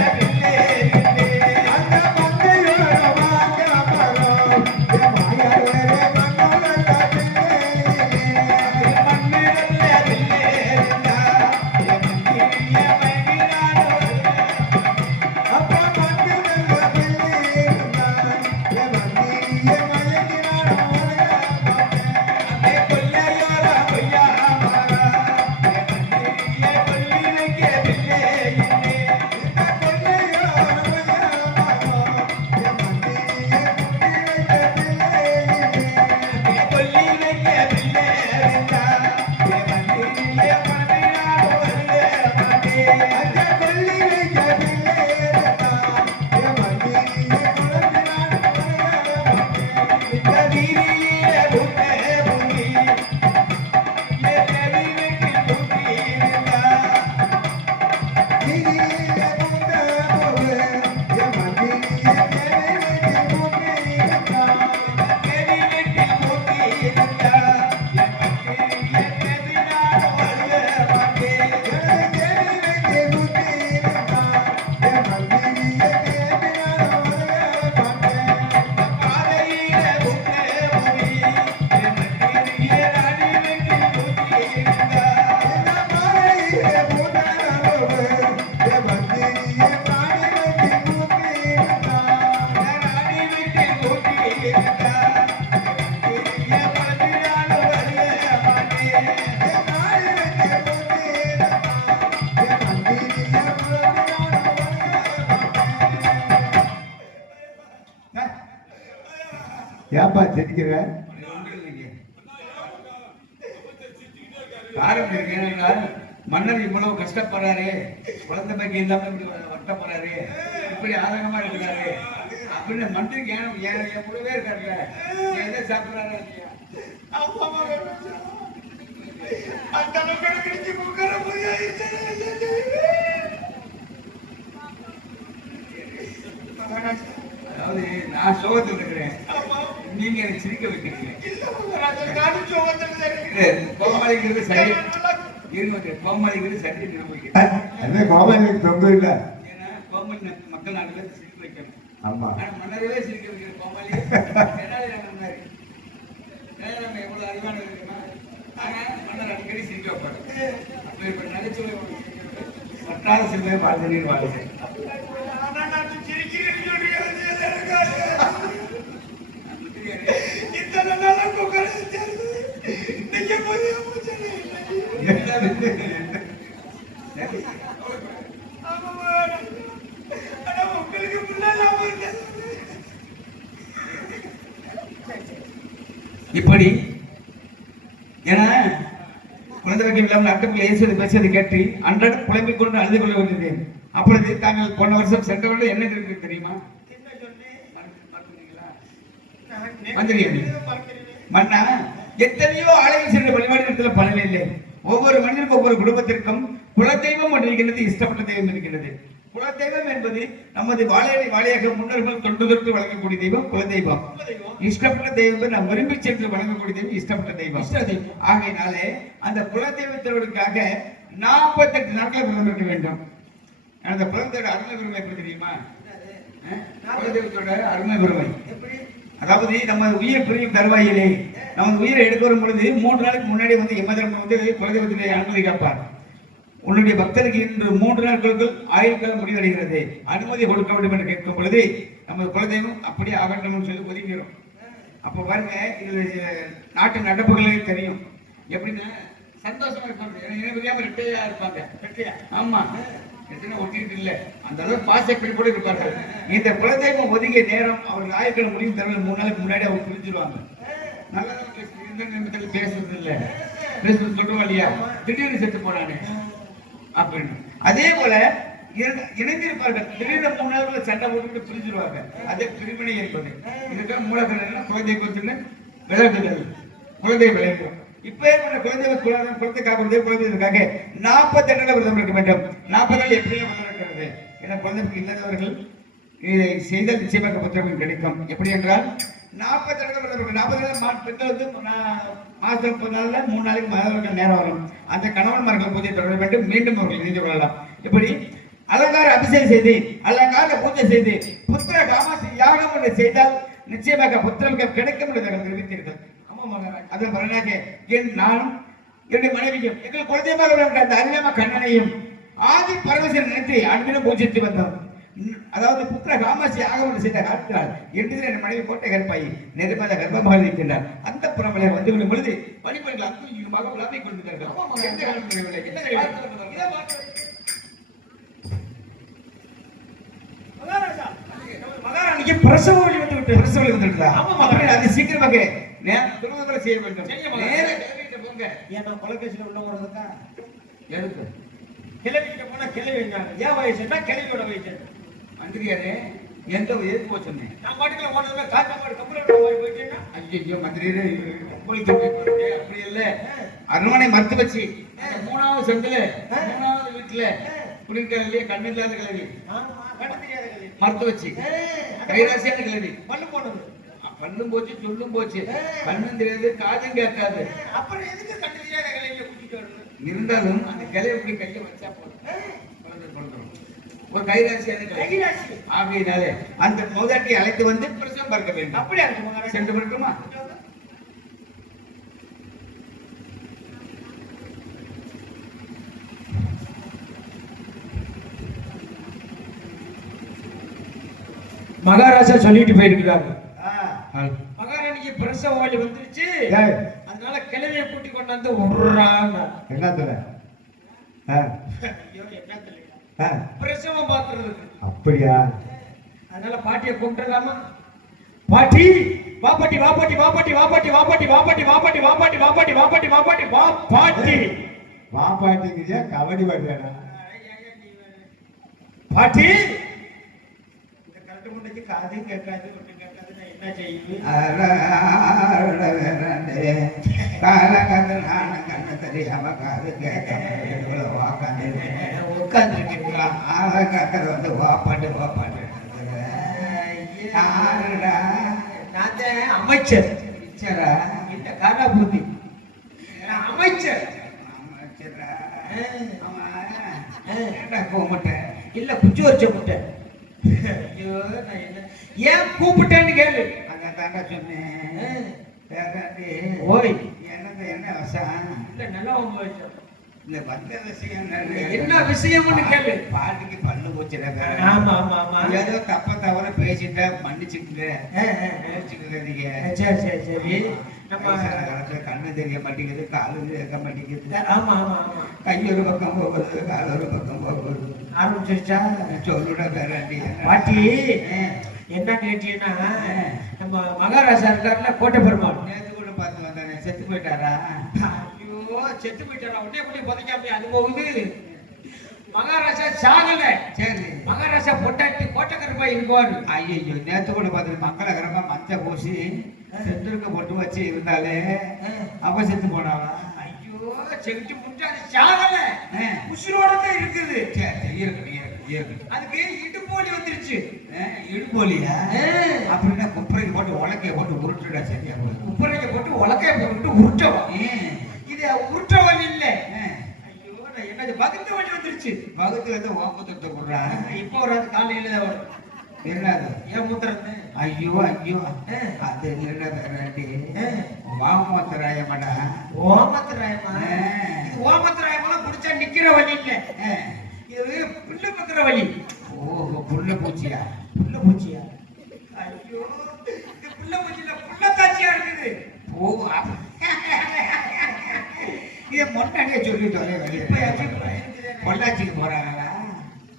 ஏப்பா சிரிக்கிற? காரணம் இருக்கு. ஏனென்றால் மன்னர் இவ்வளவு கஷ்டப்படுறாரு, குழந்தை பைக்கு இல்லாம இப்படி வட்ட போறாரு, இப்படி ஆதங்கமா இருக்கிறாரு அப்படின்னு மந்திரிக்கு என் கூடவே இருக்காருல்ல, எதை சாப்பிடுறாரு இல்லையா? அந்த அளவுக்கு முக்கர முடியாது. அதாவது நான் சோகத்தில் இருக்கிறேன், நீங்க எனக்கு சிரிக்க வைக்கிறீங்க. கோமாளிங்கிறது சரி, கோமாளிங்கிறது சரி நிரூபிக்கிறேன். கோமாளிக்கு தொங்கு இல்ல. ஏன்னா கோமாளி மக்கள் நாடுல சிரிக்க வைக்கணும். ஆமா, ஆனா மன்னரவே சிரிக்க வைக்கிற கோமாளி நம்ம எவ்வளவு அறிவான இருக்குன்னா, ஆனா மன்னர் அடிக்கடி சிரிக்க வைப்பாரு. அப்ப இப்ப நகைச்சுவை வட்டார சிந்தனை பார்த்து நீர் வாழ்க்கை இப்படி ஏன்னா குழந்தை வைக்கம் இல்லாமல் நாட்டுக்குள்ள இயேசுவை பேசியதை கேட்டு அன்றாடம் புலம்பிக் கொண்டு அழுது கொள்ள வந்தேன். அப்பொழுது தாங்கள் போன வருஷம் சென்ற வருடம் என்ன இருக்கு தெரியுமா? மன்னா எத்தனையோ ஆலயம் சென்ற வழிபாடு இடத்துல பலன் இல்லை. ஒவ்வொரு மனிதனுக்கும் ஒவ்வொரு குடும்பத்திற்கும் குலதெய்வம் ஒன்று இருக்கிறது, இஷ்டப்பட்ட தெய்வம் இருக்கிறது. குலதெய்வம் என்பது நமது வாழையாக முன்னோர்கள் தொன்று வழங்கக்கூடிய தெய்வம் குலதெய்வம். இஷ்டப்பட்ட தெய்வம் நாம் விரும்பி சென்று வழங்கக்கூடிய தெய்வம் இஷ்டப்பட்ட தெய்வம். ஆகையினாலே அந்த குலதெய்வத்திற்காக 48 நாட்கள் விரதம் இருக்க வேண்டும். அந்த குலதெய்வ அருமை பெருமை எப்படி தெரியுமா? குலதெய்வத்தோட அருமை பெருமை அதாவது நம்ம உயிர் பிரியும் தருவாயிலே நமது உயிரை எடுக்க வரும் பொழுது 3 நாளுக்கு முன்னாடி வந்து யமதர்மன் வந்து குலதெய்வத்திலே அனுமதி காப்பார். உன்னுடைய பக்தருக்கு இன்று 3 நாட்களுக்குள் ஆயுட்காலம் முடிவடைகிறது, அனுமதி கொடுக்க வேண்டும் என்று கேட்கும் பொழுது நமது குலதெய்வம் அப்படியே ஆகட்டும் சொல்லி ஒதுங்கிறோம். அப்ப பாருங்க, இது நாட்டு நடப்புகளே தெரியும். எப்படின்னா சந்தோஷமா இருப்பாங்க, ரெட்டையா இருப்பாங்க. ஆமா, எத்தனை ஒட்டிட்டு இல்ல, அந்த அளவுக்கு பாசப்படி கூட இருப்பார்கள். இந்த குலதெய்வம் ஒதுங்கிய நேரம் அவர்கள் ஆயுட்காலம் முடியும் தரவில் 3 நாளுக்கு முன்னாடி அவங்க பிரிஞ்சிருவாங்க. நல்லதான் பேசுறது இல்ல, பேசுறது சொல்றோம் இல்லையா, திடீர்னு செத்து போனானே அப்படின்னு. அதே போல இணைந்திருப்பார்கள், திடீர்னு 3 நாளுக்குள்ள சண்டை போட்டுக்கிட்டு பிரிஞ்சிருவாங்க. அதே பிரிவினை என்பது. இதுக்காக மூலக்கரணம் குலதெய்வத்தின் விளையாட்டுகள், குலதெய்வ விளையாட்டு. இப்ப ஏற்பட்ட குழந்தை காப்பதற்காக 40 நாள் விரதம் இருக்க வேண்டும். 40 நாள் எப்படியே விரதம் இருக்கிறது? ஏன்னா குழந்தைக்கு இல்லாதவர்கள் இதை செய்தால் நிச்சயமாக புத்திரம் கிடைக்கும். எப்படி என்றால் 40 நாள் விரதம் இருக்கும். 40 நாள் பெண்கள் வந்து மாசம் 30 நாள்ல 3 நாளைக்கு மாதவர்கள் நேரம் வரும். அந்த கணவன்மார்கள் பூஜை தொடர வேண்டும். மீண்டும் அவர்கள் இணைந்து கொள்ளலாம். இப்படி அலங்கார அபிஷேகம் செய்து அலங்கார பூஜை செய்து புத்திர காமாசி யாகம் ஒன்று செய்தால் நிச்சயமாக புத்திரம் கிடைக்கும் என்று தெரிவித்தீர்கள். ஆமா மகாராஜ். அதன் பலனாக நானும் என்னுடைய மனைவியும் எங்கள் குழந்தையாக அந்த அரியாம கண்ணனையும் ஆதி பரமேஸ்வரன் நினைத்து அன்பிலும் பூஜித்து வந்தோம். அதாவது புத்திர காமாசி யாகம் ஒன்று செய்த காலத்தால் என்று என் மனைவி கோட்டை கருப்பாயி நெருமல கர்ப்பமாக இருக்கின்றார். அந்த புறமலை வந்து கொள்ளும் பொழுது வழிபடுகள் அங்குமாக உலாவிக் கொண்டிருக்கிறார்கள். மகாராணிக்கு பிரசவ வழி வந்து விட்டு பிரசவ வழி வந்துட்டா. ஆமா அது சீக்கிரமாக துருவங்களை செய்ய வேண்டும். நேர கிளவிட்ட போங்க. ஏன் நான் கொலைகேசில உள்ள வரதுக்கா? எதுக்கு? கிளவிட்ட போனா கிளவி என்னாங்க? ஏன் வயசுன்னா கிளவியோட வயசு. மந்திரியாரே எந்த எதுக்கு போய் சொன்னேன்? நான் பாட்டுக்குள்ள போனதுல காக்கா மாடு கம்பளோட போயிட்டேன்னா ஐயோ மந்திரியாரே கோழிக்கு போயிட்டே அப்படி இல்ல. அரண்மனை மறுத்து வச்சு 3வது செந்தில 3வது வீட்டுல குடிக்கிறதுலயே கண்ணு இல்லாத கிளவி மறுத்து வச்சு கைராசியான கிளவி பல்லு போனது. பல்லும் போச்சு சொல்லும் போச்சு. கண்ணும் தெரியாது காதும் கேட்காது. அப்புறம் எதுக்கு கண்ணு தெரியாத கிளவியை கூட்டிட்டு வரணும்? இருந்தாலும் அந்த கிளவி இப்படி கையை வச்சா போதும். ஒரு கைராசியான கைராசி ஆகையினாலே அந்த மௌதாட்டியை அழைத்து வந்து பிரசவம் பார்க்க வேண்டும். அப்படியா இருக்கு சென்று வரட்டுமா? மகாராஜா சொல்லிட்டு போயிருக்கிறாங்க. மகாராணிக்கு பிரசவ வலி வந்துருச்சு. அதனால கிழவியை கூட்டி கொண்டாந்து விடுறாங்க. என்னத்துல பிரசவம் பாக்குறதுக்கு. அப்படியா? அதனால பாட்டியை கூப்பிட்டுலாமா? பாட்டி வாப்பாட்டி வாப்பாட்டி வாப்பாட்டி வாப்பாட்டி வாப்பாட்டி வாப்பாட்டி வாப்பாட்டி வாப்பாட்டி வாப்பாட்டி வாப்பாட்டி வாப்பாட்டி வா பாட்டி வா பாட்டிக்கிறியா கபடி பாட்டியாடா? பாட்டி இந்த கரெக்ட் முன்னைக்கு காதையும் கேட்காது ஒன்றும் கேட்காது. நான் என்ன செய்யுது? கண்ணு தெரியாம காது கேட்க உட்காந்துருக்கீங்களா? வந்து வாப்பாட்டு வாப்பாட்டு அமைச்சர் இந்த காலாபூர்த்தி அமைச்சர் முட்டை இல்ல குச்சி வச்ச முட்டை. ஐயோ நான் என்ன ஏன் கூப்பிட்டேன்னு கேளு. அதான் சொன்னேன். ஓய் என்னது என்ன வசம்? இல்ல நல்லா உங்க வச்சோம். இந்த வந்த விஷயம் என்ன விஷயம்னு கேளு. பாட்டுக்கு பல்லு போச்சுல. ஆமா ஆமா ஆமா ஏதோ தப்ப தவற பேசிட்டா மன்னிச்சுக்குங்க. சரி சரி சரி. நம்ம கண்ணு தெரிய மாட்டேங்குது, காலு கேட்க மாட்டேங்குது. ஆமா ஆமா ஆமா கை ஒரு பக்கம் போகுது, கால் ஒரு பக்கம் போகுது. ஆரம்பிச்சிருச்சா? சொல்லுட பேராண்டி. பாட்டி என்ன கேட்டீங்கன்னா நம்ம மகாராஜா இருக்காருல கோட்டை பெருமாள் நேற்று கூட பார்த்து வந்தானே, செத்து போயிட்டாரா? ஐயோ செத்து போயிட்டாரா? உடனே கூட புதைக்காம அது போகுது. மகாராஜா சாகல. சரி மகாராஜா பொட்டாட்டி கோட்டைக்கருப்பாய் இருப்பாரு. ஐயோ நேற்று கூட பார்த்து மக்களகரமா மஞ்ச பூசி செத்துருக்க பொட்டு வச்சு இருந்தாலே அப்ப செத்து போனாளா? ஐயோ செவிட்டு முடிஞ்சு அது சாகல, உசுரோட தான் இருக்குது. அதுக்கு இடுப்போலி வந்துருச்சு. இடுப்போலியா? அப்படின்னா குப்பரைக்கு போட்டு உலக்கைய போட்டு உருட்டுடா. சரியா குப்பரைக்கு போட்டு உலக்கைய போட்டு உருட்டவா? இது உருட்டவன் இல்ல. ஐயோ நான் என்னது பகுத்து வண்டி வந்துருச்சு. பகுத்து வந்து ஓமத்தத்தை போடுறா. இப்ப வராது, காலையில தான் வரும். என்னது ஏன் மூத்திரம்? ஐயோ ஐயோ அது என்னடி வாமோத்தராயமாடா? ஓமத்திராயமா? இது ஓமத்திராயமெல்லாம் குடிச்சா நிக்கிற வழி இல்ல. இது புல்லு பக்கிற வழி. ஓஹோ புல்ல பூச்சியா? புல்ல பூச்சியா? ஐயோ இது புல்ல பூச்சியில புல்லத்தாச்சியா இருக்குது. ஓ இதை முன்னாடியே சொல்லிட்டோம். பொள்ளாச்சிக்கு போறாங்களா?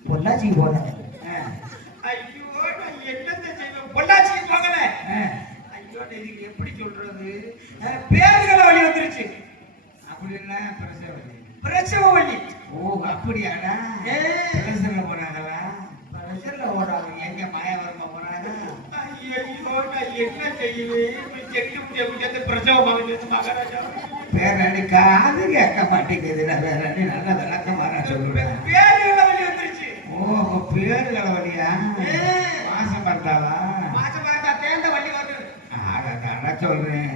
பொள்ளாச்சிக்கு போறாங்க. ஐயோ நான் என்னத்தை செய்வேன்? பொள்ளாச்சிக்கு போகல. ஐயோ இதுக்கு எப்படி சொல்றது? பேருகள வழி வந்துருச்சு. அப்படின்னா பிரசவ வழி. பிரசவ வழி. ஓ அப்படியாடா? பிரசவ போறாங்களா? பிரசவ போறாங்க. எங்க மாயாவரமா போறாங்க? ஐயோ நான் என்ன செய்வேன்? செட்டு முடியாது பிரசவ மகாராஜா. பேரணி காது கேட்க மாட்டேங்குதுடா பேரணி நல்லா விளக்கமா நான் சொல்லுவேன். பேருகளை வழி வந்துருச்சு. ஓ அப்ப பேரு தலைவலியா மாசம் பார்த்தாவா மாசமா இருந்தா தேர்ந்த வழி வந்து அதான் சொல்றேன்.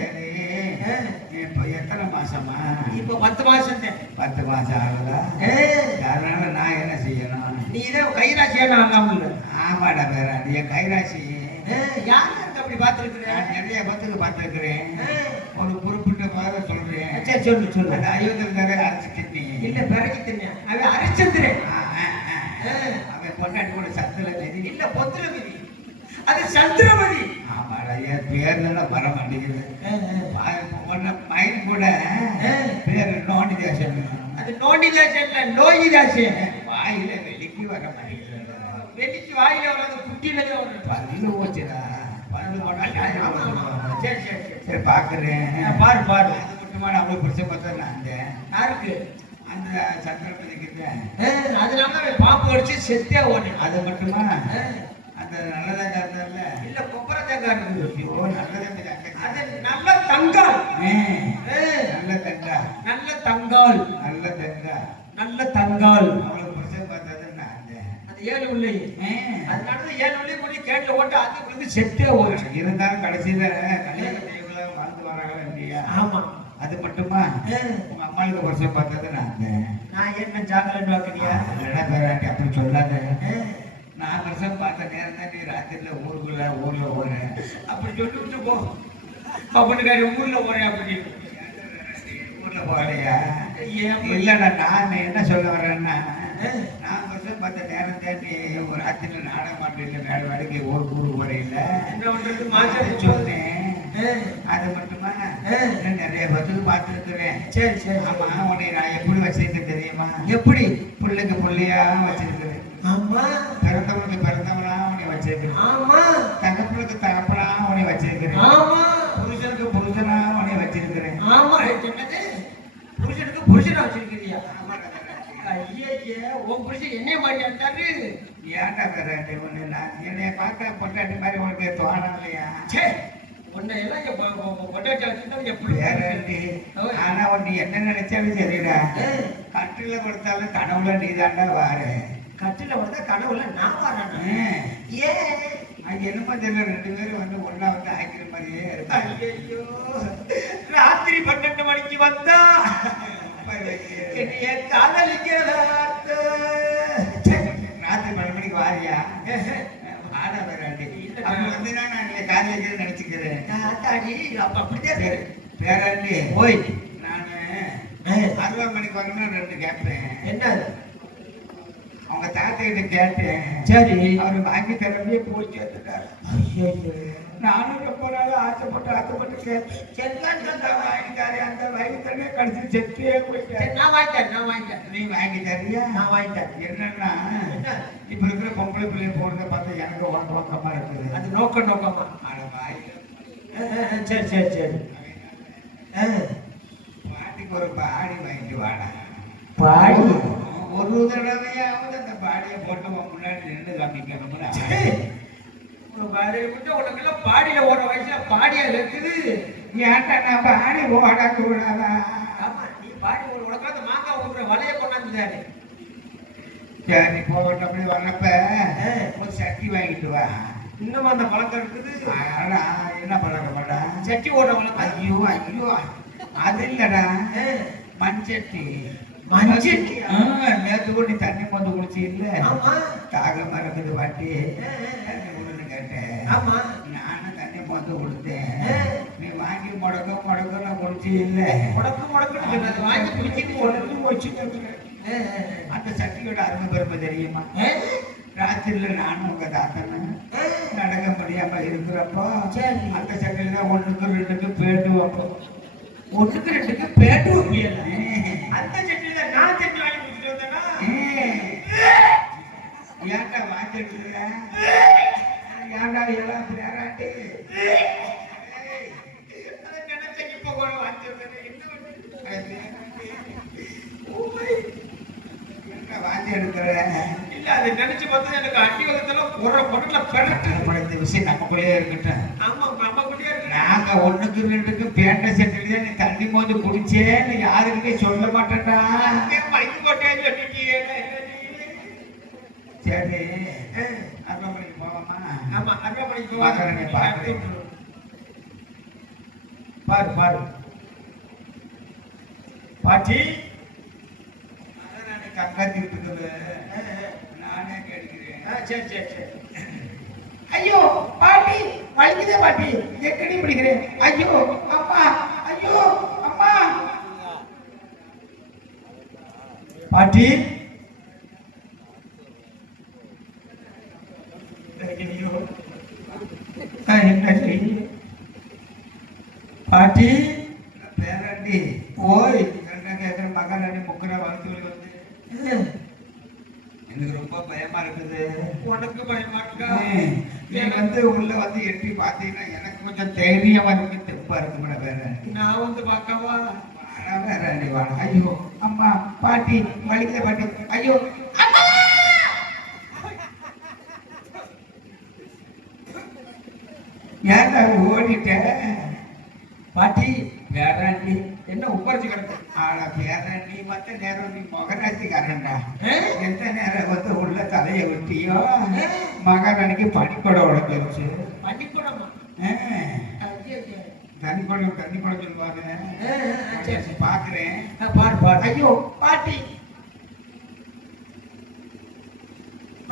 சரி இப்ப எத்தனை மாசமா? இப்ப 10 மாசம் தான். 10 மாசம் ஆகுதா? அதனால நான் என்ன செய்யணும்? நீ இதை கைராசியா ஆகாமல் ஆமாடா பேரணி என் கைராசி. யாருக்கு அப்படி பார்த்துருக்குறேன்? நான் நிறைய பத்துக்கு பார்த்துருக்கிறேன். ஒரு குறிப்பிட்ட மாதிரி சொல்றேன். சரி சொல்லு சொல்லு. அந்த அயோத்தியக்கார அரைச்சு திட்டி இல்ல பிறகு தின்னேன் அவன் அரைச்சந்திரன். அவன் பொண்டாட்டி கூட சத்துல நெறி இல்ல பொத்திரமதி அது சந்திரமதி. ஆமாடா என் பேர்ல வர மாட்டேங்குது. மயின் கூட பேரு நோண்டி தேசம். அது நோண்டி தாசன்ல நோயி தாசன். வாயில வெளிக்கு வர மாட்டேங்குது. வெளிக்கு வாயில வராது குட்டியில வரும். பல்லு போச்சுடா. பல்லு போனா சரி சரி சரி சரி பாக்குறேன். பாரு பாரு. அது மட்டுமா அவ்வளவு பிடிச்ச பார்த்தா அந்த யாருக்கு அந்த சந்திரபதிக்கிட்ட அதனால அவன் பாம்பு அடிச்சு செத்தே ஓடு. அது மட்டுமா அந்த நல்லதா காரணம்ல இல்ல கொப்பரை தேங்காய் ஐயோ நல்லதா அது நல்ல தங்கால். நல்ல தங்கா நல்ல தங்கால். நல்ல தங்கா நல்ல தங்கால். அவ்வளவு பிடிச்ச பார்த்தது அது 7 உள்ளே அதனால 7 உள்ளே போய் கேட்ல ஓட்டு அது வந்து செத்தே ஓடு. இருந்தாலும் கடைசியில கல்யாண வாழ்ந்து வராங்களா இல்லையா? ஆமா அது மட்டுமா உங்க அம்மாளுக்கு வருஷம் பார்த்தது நான் என்ன ஜாகரன் வாக்குறியா? பேராட்டி அப்படி சொல்லாத. நான் வருஷம் பார்த்த நேரம் தான் நீ ராத்திரில ஊர்ல ஓடுறேன் அப்படி சொல்லி விட்டு போ. பப்பனுக்காரி ஊர்ல போறேன் அப்படின்னு. ஊர்ல போகலையா? இல்லடா நான் என்ன சொல்ல வர்றேன்னா நான் வருஷம் பார்த்த நேரம் தான் நீ ஒரு ராத்திரில நாடகம் மாட்டேன் வேலை வேலைக்கு ஊருக்கு போறையில என்ன பண்றது மாசம் சொன்னேன். அது மட்டுமா நிறைய பத்துக்கு பார்த்துருக்கிறேன். சரி சரி. ஆமா உன்னை நான் எப்படி வச்சிருக்கேன் தெரியுமா? எப்படி? பிள்ளைக்கு பிள்ளையா வச்சிருக்கிறேன். ஆமா. பிறந்தவனுக்கு பிறந்தவனா உன்னை வச்சிருக்கிறேன். ஆமா. தகப்பனுக்கு தகப்பனா உன்னை வச்சிருக்கிறேன். ஆமா. புருஷனுக்கு புருஷனா உன்னை வச்சிருக்கிறேன். ஆமா. என்னது? புருஷனுக்கு புருஷனா வச்சிருக்கிறியா? ஐயே உன் புருஷன் என்னைய மாட்டியாரு? ஏன்டா பேராட்டி ஒண்ணு நான் என்னைய பார்த்தா பொட்டாட்டி மாதிரி உனக்கு தோணலையா? சே உன்னை எல்லாம் பொட்டாட்டி வச்சுருந்தா எப்படி பேராட்டி ஆனா உன்னை என்ன நினைச்சாலும் சரிடா. கட்டில கொடுத்தாலும் கனவுல நீதாண்டா வாரு. கட்டில கொடுத்தா கனவுல நான் வரேன். ஏன் அது என்னமோ தெரியல 2 பேரும் வந்து ஒன்னா வந்து ஆக்கிற மாதிரியே இருக்கா. ஐயோ ராத்திரி 12 மணிக்கு வந்தா என்னைய காதலிக்கிறதா? ராத்திரி 12 மணிக்கு வாரியா? ஆனா பேராட்டி அப்ப வந்து நான் காதலிக்கிறேன்னு நினைச்சுக்கிறேன். அப்ப அப்படித்தான் பேராட்டி போய் நானு 6 மணிக்கு வரணும்னு 2 கேட்பேன். என்ன அவங்க தாத்தா கிட்ட கேட்டேன். சரி. அவரு வாங்கி தரவே போய் சேர்த்துட்டாரு. நானும் ரொம்ப நாள் ஆசைப்பட்டு கேட்டேன். அந்த வாங்கி தரவே கடைசி செத்தே போயிட்டேன். நான் வாங்கிட்டேன். நீ வாங்கி தரியா? நான் வாங்கிட்டேன். என்னன்னா இப்ப இருக்கிற பொம்பளை பிள்ளைய போறத பார்த்து எனக்கு நோக்கமா இருக்குது. அது நோக்கமா. ஆனா வாங்கி சரி பாட்டிக்கு ஒரு பாடி வாங்கிட்டு வாடா. பாடி ஒரு தடவையாவது அந்த பாடியை போட்டு முன்னாடி நின்று காமிக்கணும்னா உனக்கெல்லாம் பாடியில ஓடுற வயசுல பாடியா இருக்குது. ஏன்டா நான் பாடி ஓட கூடாதா? ஆமா நீ பாடி உனக்கு அந்த மாங்காய் ஊடுற வலைய கொண்டாந்துதாரு. சரி போகட்டும். அப்படி வர்றப்ப ஒரு சட்டி வாங்கிட்டு வா. இன்னும் அந்த பழக்கம் இருக்குது. ஆனா என்ன பழக்கமாடா? சட்டி ஓடுற பழக்கம். ஐயோ அது இல்லடா மண்சட்டி. மண்சட்டி நேற்று கூட தண்ணி கொண்டு குடிச்சு இல்ல? ஆமா. தாகமா இருக்குது பாட்டி தண்ணி கொடுன்னு கேட்டேன். ஆமா. நானும் தண்ணி கொண்டு கொடுத்தேன். நீ வாங்கி முடக்க குடிச்சு இல்ல? முடக்கு வாங்கி குடிச்சு வச்சு அந்த சட்டியோட அருமை பெருமை தெரியுமா? ராத்திரில நானும் உங்க தாத்தனும் நடக்க முடியாம இருக்கிறப்போ அந்த சட்டியில தான் 1க்கு 2க்கு பேட்டு வைப்போம். 1க்கு 2க்கு பேட்டு வைப்பியல. அந்த சட்டியில நான் சட்டி வாங்கி குடிச்சிட்டு வந்தேன்னா ஏன்டா வாங்கிட்டு ஏன்டா எல்லாம் பேராட்டி அதை நினைச்ச இப்ப கூட வாங்கி வந்தேன். என்ன வாந்தி எடுக்கிற? இல்ல அதை நினைச்சு பார்த்தா எனக்கு அடி வகத்துல ஒரு பொருளை பெறட்டு. இந்த விஷயம் நமக்குள்ளேயே இருக்கட்டும். ஆமா நம்ம குட்டியா இருக்கு. நாங்க ஒண்ணுக்கு ரெண்டுக்கு பேண்ட செட்டில் நீ தண்ணி மோந்து குடிச்சேன்னு யாருக்குமே சொல்ல மாட்டேன்டா. மைக்கு போட்டேன்னு சொல்லிட்டீங்க. சரி அருவாமனைக்கு போவாமா? ஆமா, அருவாமனைக்கு மகாராணி பாரு பாரு பாரு பாட்டி. மகாராணி கங்காத்தி விட்டுக்குது, நானே கேட்கிறேன். சரி சரி சரி. ஐயோ பாட்டி வலிக்குதே பாட்டி, எக்கடி பிடிக்கிறேன். ஐயோ அம்மா, ஐயோ அம்மா. பாட்டி என்ன செய்ய பாட்டி பேராண்டி ஓய் என்ன கேட்குற? மகாராணி முக்குற வாழ்த்துக்கள் வந்து எனக்கு ரொம்ப பயமா இருக்குது. உனக்கு பயமா இருக்கா? நீ வந்து உள்ள வந்து எட்டி பார்த்தீங்கன்னா எனக்கு கொஞ்சம் தைரியமா இருக்கு, தெம்பா இருக்கும்ல. வேற நான் வந்து பார்க்கவா? வேறாண்டி வாடா. ஐயோ அம்மா பாட்டி வலிக்குதே பாட்டி. ஐயோ அம்மா. ஏன்டா ஓடிட்ட? பாட்டி வேறாண்டி என்ன உட்கார்ச்சி கிடக்கு? ஆனா பேராண்டி மத்த நேரம் நீ மகராட்சிக்காரன்டா. எந்த நேரம் வந்து உள்ள தலையை விட்டியோ மகாராணிக்கு பனிக்கூட உடஞ்சிருச்சு. பள்ளிக்கூடமா? தண்ணி குடம் சொல்லுவாங்க. பாக்குறேன். பாரு பாரு. ஐயோ பாட்டி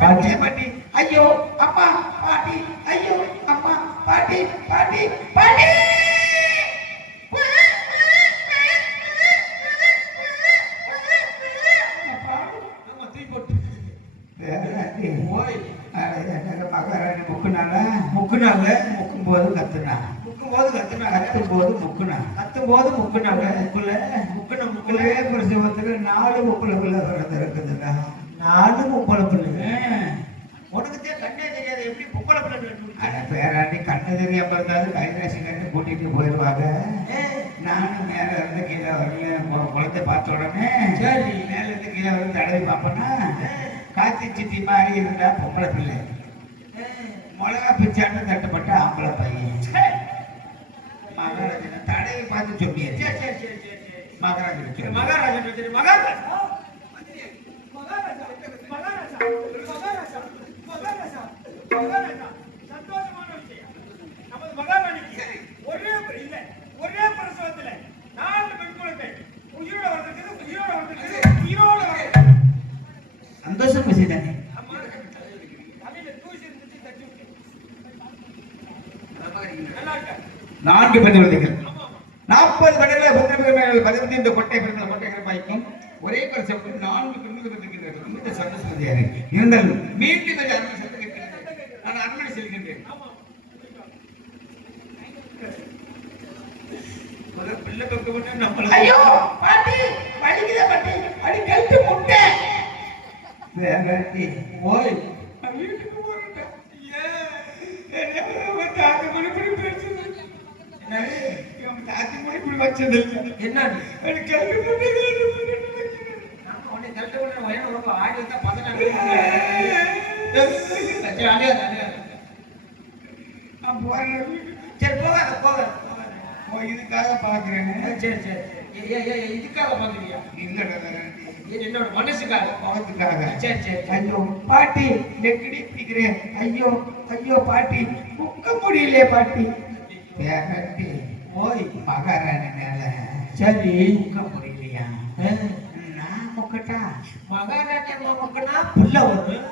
பாட்டி பாட்டி. ஐயோ அம்மா பாட்டி. ஐயோ அம்மா பாட்டி பாட்டி பாட்டி. ஆமா, தூக்கி போட்டு. வேறாண்டி ஓய் மகாராணி முக்குனால முக்குனாங்க. முக்கும் போது கத்துனா, முக்கும் போது கத்துனாங்க. கத்தும் போது முக்குனா. கத்தும் போது முக்குனாங்க. முக்குல முக்குன முக்குலே பிரசவத்துல 4 முக்குலக்குள்ள பிறந்து இருக்குதுடா. 4 பொம்பளை பிள்ளை. உனக்கு கண்ணே தெரியாது, எப்படி பொம்பளை பிள்ளை? ஆனா பேராண்டி கண்ணு தெரியாம இருந்தாலும் கைலாசி கண்ணு கூட்டிட்டு போயிடுவாங்க. நானும் மேல இருந்து கீழே வரல, குழந்தை பார்த்த உடனே சரி. மேல இருந்து கீழே வந்து தடவி பார்ப்போம்னா காத்தி சித்தி மாதிரி இருந்தா பொம்பளை பிள்ளை, மிளகா பிச்சாண்டு தட்டுப்பட்ட ஆம்பளை பையன். மகாராஜனை தடவி பார்த்து சொல்லியே. சரி சரி சரி சரி சரி. மகாராஜன் சொல்லு. மகாராஜா சரி. மகாராஜா மகாராஜா மகாராஜா மகாராஜா மகாராஜா மகாராஜா. சந்தோஷமான விஷயம். நமது மகாராணிக்கு ஒரே இல்ல ஒரே பிரசவத்துல 4 பெண் குழந்தை உயிரோட வந்திருக்குது. உயிரோட வந்திருக்குது. உயிரோட வந்திருக்குது. சந்தோஷம் விஷயம் தானே. அம்மா தலையில தூசி இருந்துச்சு, தட்டி விட்டு. நல்லா இருக்கா? 4 பெண் குழந்தைகள், ஆமா ஆமா. 40 பெண்களை பத்திரமிகள் 15 இந்த கொட்டை பெண்களை கொட்டைகள் பாய்க்கும். ஒரே வருஷம் 4 பெண்கள் இருக்கின்றது. இந்த சந்தோஷம் இருந்தாலும் மீண்டும் இந்த அரண்மனை சத்தம் கேட்கிறது. நான் அரண்மனை செல்கின்றேன். பிள்ளை பக்கம் பண்ணா நம்மள ஐயோ பாட்டி வலிக்குதே பாட்டி. அடி கழுத்து முட்டை. வேறாண்டி ஓய் நான் வீட்டுக்கு போறேன். தாத்தி மொழி இப்படி பேசுது. என்னது? தாத்தி மொழி இப்படி வச்சது என்னது? எனக்கு கல்வி போட்டு நம்ம உன்னை கரெக்டா உடனே வயன ரொம்ப ஆடி வந்தா பதறாங்க. சரி அலையா அலையா. நான் போறேன். சரி போகாத போகாத. இதுக்காக பாக்குறேன். சரி சரி சரி. இதுக்காக பாக்குறியா? இல்லடா வேறாண்டி, இது என்னோட மனசுக்காக. முகத்துக்காக. சரி சரி. ஐயோ பாட்டி நெக்கடி பிடிக்கிறேன். ஐயோ ஐயோ பாட்டி முக்க முடியலையே பாட்டி. வேறாண்டி ஓய் மகாராணி மேல சரி. முக்க முடியலையா? நான் முக்கட்டா? மகாராஜா முக்குனா புள்ள வரும்.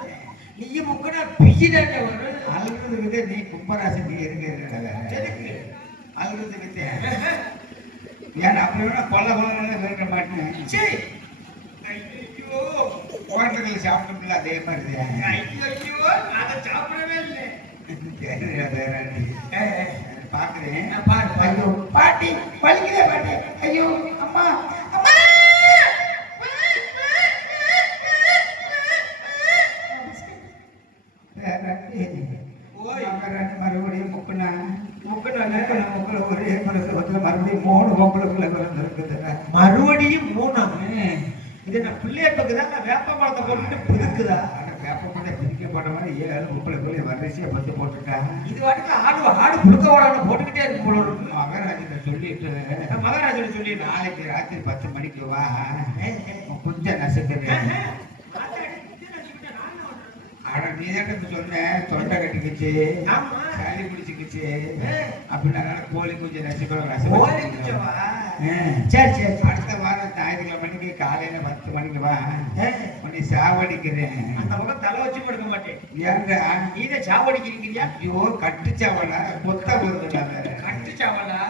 நீ முக்குனா பிஜி தானே வரும். அழுகிறதுக்கு நீ கும்பராசி இருக்கிற எதுக்கு? அழுகிறதுக்கு ஏன் அப்படி வேணா கொல்ல கொல்ல கேட்க மாட்டேன். சரி. ஐயோ ஹோட்டல்கள் சாப்பிட்டோம்ல அதே மாதிரி ஐயோ அதை சாப்பிடவே இல்லை. வேறாண்டி பாக்குறேன். பாரு பாரு. ஐயோ பாட்டி வலிக்குதே பாட்டி. ஐயோ அம்மா அம்மா. வேறாண்டி ஓய் மகாராணி மறுபடியும் முக்குனா முக்குனாங்க. முக்குல ஒரே பிரசவத்துல மறுபடியும் 3 பொம்பளைக்குள்ள பிறந்திருக்குது. மறுபடியும் 3 இது நான் பிள்ளைய பக்கம் தான் வேப்ப பழத்தை போட்டுட்டு புதுக்குதா? வேப்ப பிடிக்க போட்டவன் 7 30 வரிசையா பத்து போட்டுட்டா. இது வாட்டுக்கு ஆடு புழுக்க ஓடான்னு போட்டுக்கிட்டே இருக்கு போல இருக்கு. மகாராஜிட்ட சொல்லிட்டு மகாராஜன் சொல்லி நாளைக்கு ராத்திரி 10 மணிக்கு வா, கொஞ்சம் நசுக்கிறேன். ஆனா நீ தான் சொன்ன, தொண்டை கட்டிக்கிச்சு, சளி பிடிச்சிக்கிச்சு அப்படின்னு கோழி கொஞ்சம் நசுக்கிறோம். சரி சரி அடுத்த வாரம் ஞாயிற்றுக்கிழமை மணிக்கு காலையில 10 மணிக்கு வா, உன்னை சாவடிக்கிறேன். அந்த பக்கம் தலை வச்சு படுக்க மாட்டேன். ஏன்டா நீங்க சாவடிக்கிறீங்க? ஐயோ கட்டுச்சாவலா கொத்த போதுடாங்க. கட்டுச்சாவலா?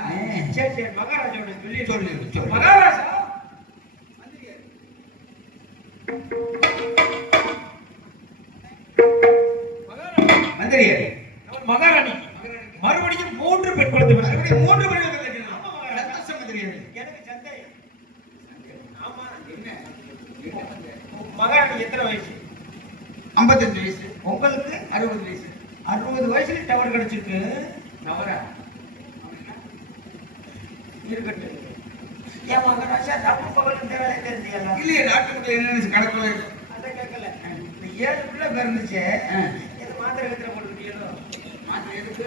சரி சரி மகாராஜாவோட சொல்லி சொல்லு. மகாராஜா மந்திரியே மகாராணி மறுபடியும் 3 பெண் குழந்தை. மறுபடியும் 3 பேர் எனக்கு சந்தேகம். ஆமா என்ன மகாராணி எத்தனை வயசு? 55 வயசு. உங்களுக்கு 60 வயசு. 60 வயசுல டவர் கிடைச்சிருக்கு. நவரா இருக்கட்டும். ஏன் மகாராஜா தப்பு பகல் இந்த வேலை தெரிஞ்சியலாம்? இல்லையே, நாட்டுக்குள்ள என்ன கணக்குல அதை கேட்கல. இந்த 7 பிள்ளை பிறந்துச்சு, இது மாத்திரை கத்திர போட்டுக்கிட்டீங்களோ? மாத்திரை எதுக்கு?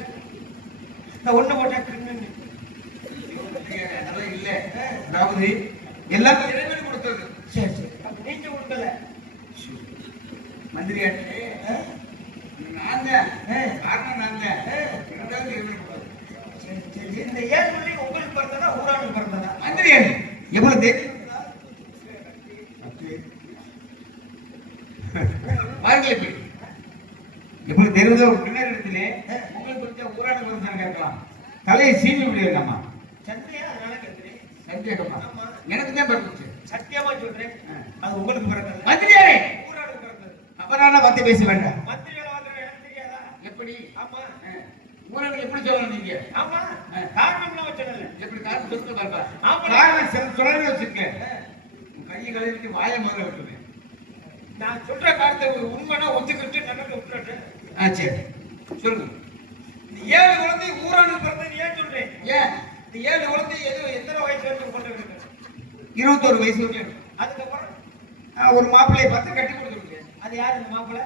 இந்த ஒண்ணு போட்டா கிருமி அதெல்லாம் இல்ல. அதாவது எல்லாமே இறைவன் கொடுத்தது. சரி சரி. அப்ப நீங்க உண்டல மந்திரியாட்டே நான் தான் காரணம், நான் தான் இரண்டாவது இறைவன் கொடுத்தது. சரி சரி. இந்த 7 பிள்ளை உங்களுக்கு பிறந்ததா ஊரானுக்கு பிறந்ததா? மந்திரியாட்டே எவ்வளவு தெரியும் பாருங்கள், எப்படி எவ்வளவு தெரிவதோ ஒரு பின்னர் இடத்திலே உங்களுக்கு குறித்த ஊரானுக்கு வந்து கேட்கலாம். தலையை சீவி விடுவேன். சந்தையா? அதனால கேட்கிறேன். சந்தேகமா? ஆமா. எனக்கு தான் பிறந்துச்சு. சத்தியமா சொல்றேன், அது உங்களுக்கு பிறந்தது. மந்திரியாரே ஊரானுக்கு பிறந்தது. அப்ப பத்தி பேச வேண்டாம். மந்திரி வேலை வாங்குறது எனக்கு தெரியாதா? எப்படி? ஆமா ஊரானுக்கு எப்படி சொல்லணும் நீங்க? ஆமா காரணம்லாம் வச்சதில்ல. எப்படி காரணம் சொல்லுங்க பாருப்பா. ஆமா. காரணம் சொல்லவே வச்சிருக்கேன். உன் கையை கழுவிட்டு வாயை முதல்ல விட்டுருவேன். நான் சொல்ற காரணத்தை உண்மைனா ஒத்துக்கிட்டு நடக்க விட்டுட்டு. சரி சொல்லுங்க. இந்த 7 குழந்தை ஊரானுக்கு பிறந்தது ஏன் சொல்றேன்? ஏன் இந்த 7 குழந்தை எத்தனை வயசு வரைக்கும் கொண்டு இருக்கு? 21 வயசு வரைக்கும். அதுக்கப்புறம் ஒரு மாப்பிள்ளையை பார்த்து கட்டி கொடுத்துருக்கேன். அது யாரு இந்த மாப்பிள்ளை?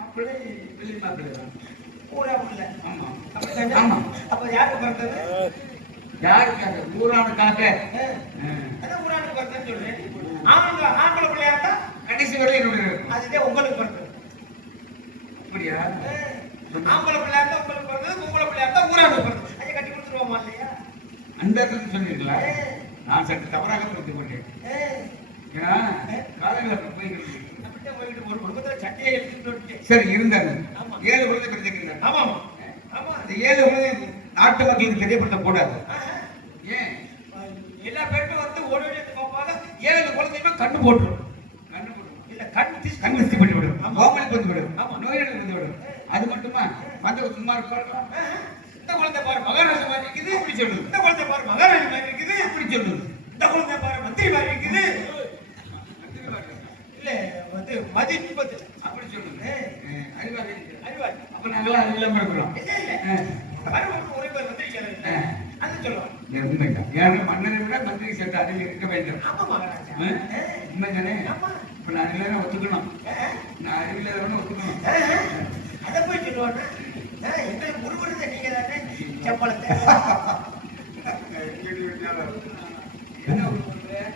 மாப்பிள்ளை வெள்ளி மாப்பிள்ளை தான். ஊரா உள்ள. ஆமா அப்படித்தானே? ஆமா. அப்ப யாருக்கு பிறந்தது? யாருக்காக? ஊரானுக்காக. அதான் ஊரானுக்கு பிறந்ததுன்னு சொல்றேன். ஆம்பளை பிள்ளையா இருந்தா கடைசி வரை என்னுடைய அதுதான் உங்களுக்கு பிறந்தது. அப்படியா? ஆம்பளை பிள்ளையா இருந்தா உங்களுக்கு பிறந்தது, பொம்பளை பிள்ளையா இருந்தா ஊரானுக்கு பிறந்தது. அதை கட்டி கொடுத்துருவோமா இல்லையா? அந்த இடத்துல சொன்னீங்களா? நான் சற்று தவறாக புரிந்து கொண்டேன். ஏன்னா காலையில் அப்படி போய்கிறது. அப்படியே போயிட்டு ஒரு குடும்பத்துல சட்டையை எடுத்துட்டு சரி இருந்தாங்க. ஆமா. 7 குழந்தை பிறந்திருக்கிறாங்க. ஆமா ஆமா. அந்த 7 குழந்தை நாட்டு மக்களுக்கு தெரியப்படுத்தக் கூடாது. ஏன்? எல்லா பேருக்கும் வந்து ஓடி பார்ப்பாங்க. 7 குழந்தையுமே கண்ணு போட்டுரும். கண்ணு போடுவோம். இல்ல கண் கண்ணிஸ்தி பண்ணி விடும். கோமலுக்கு வந்து விடும். ஆமா. நோய்களுக்கு வந்து விடும். அது மட்டுமா? மற்ற சும்மா இருப்பார்களா? இந்த குழந்தை பாரு மகாராஜா மாதிரி இருக்குது இப்படி சொல்லுது. இந்த குழந்தை பாரு மகாராணி மாதிரி இருக்குது இப்படி சொல்லுது. இந்த குழந்தை பாரு மந்திரி மாதிரி இருக்குது. இல்ல வந்து மதிப்பது அப்படி சொல்லுது. அறிவாளி. அறிவாளி. அப்ப நாங்களாம் அறிவில்லாம இருக்கிறோம். இல்ல இல்ல மறுபடியும் ஒரே பேர் மந்திரி கேள்வி அது சொல்லுவாங்க. உண்மைதான். ஏன்னா மன்னரை விட மந்திரி சேர்த்து அறிவு இருக்க வேண்டும். ஆமா மகாராஜா. உண்மைதானே? ஆமா. இப்ப நான் அறிவில்லாத ஒத்துக்கணும். நான் அறிவில்லாதவன ஒத்துக்கணும். அதை போய் சொல்லுவாங்க. எங்களுக்கு முருகருந்த நீங்க தானே சப்பளத்தை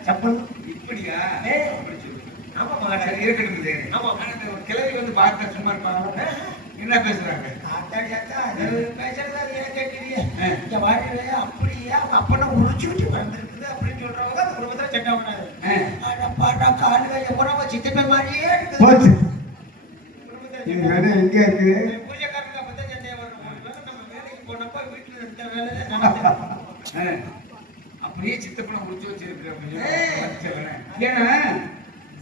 சப்பல் இப்படியா? அப்படி சொல்லு. ஆமா மகாராஜா. சரி இருக்கட்டும். ஆமா. ஆனா இந்த ஒரு கிழவி வந்து பார்த்தா சும்மா இருப்பாங்க. என்ன பேசுறாங்க? அப்படியே அப்பனை உரிச்சு வச்சு பிறந்திருக்குது அப்படின்னு சொல்றவங்க அந்த குடும்பத்துல சட்டை பண்ணாது. பாட்டா காலு எவ்வளவு சித்தப்பை மாதிரியே இருக்குது. எங்க இருக்கு? பூஜைக்காரங்க அப்பதான் சண்டையை வரணும். நம்ம வேலைக்கு போனப்ப வீட்டுல இருந்த வேலை நடந்தது. அப்படியே சித்தப்பனை முடிச்சு வச்சிருக்கிறாங்க. ஏன்னா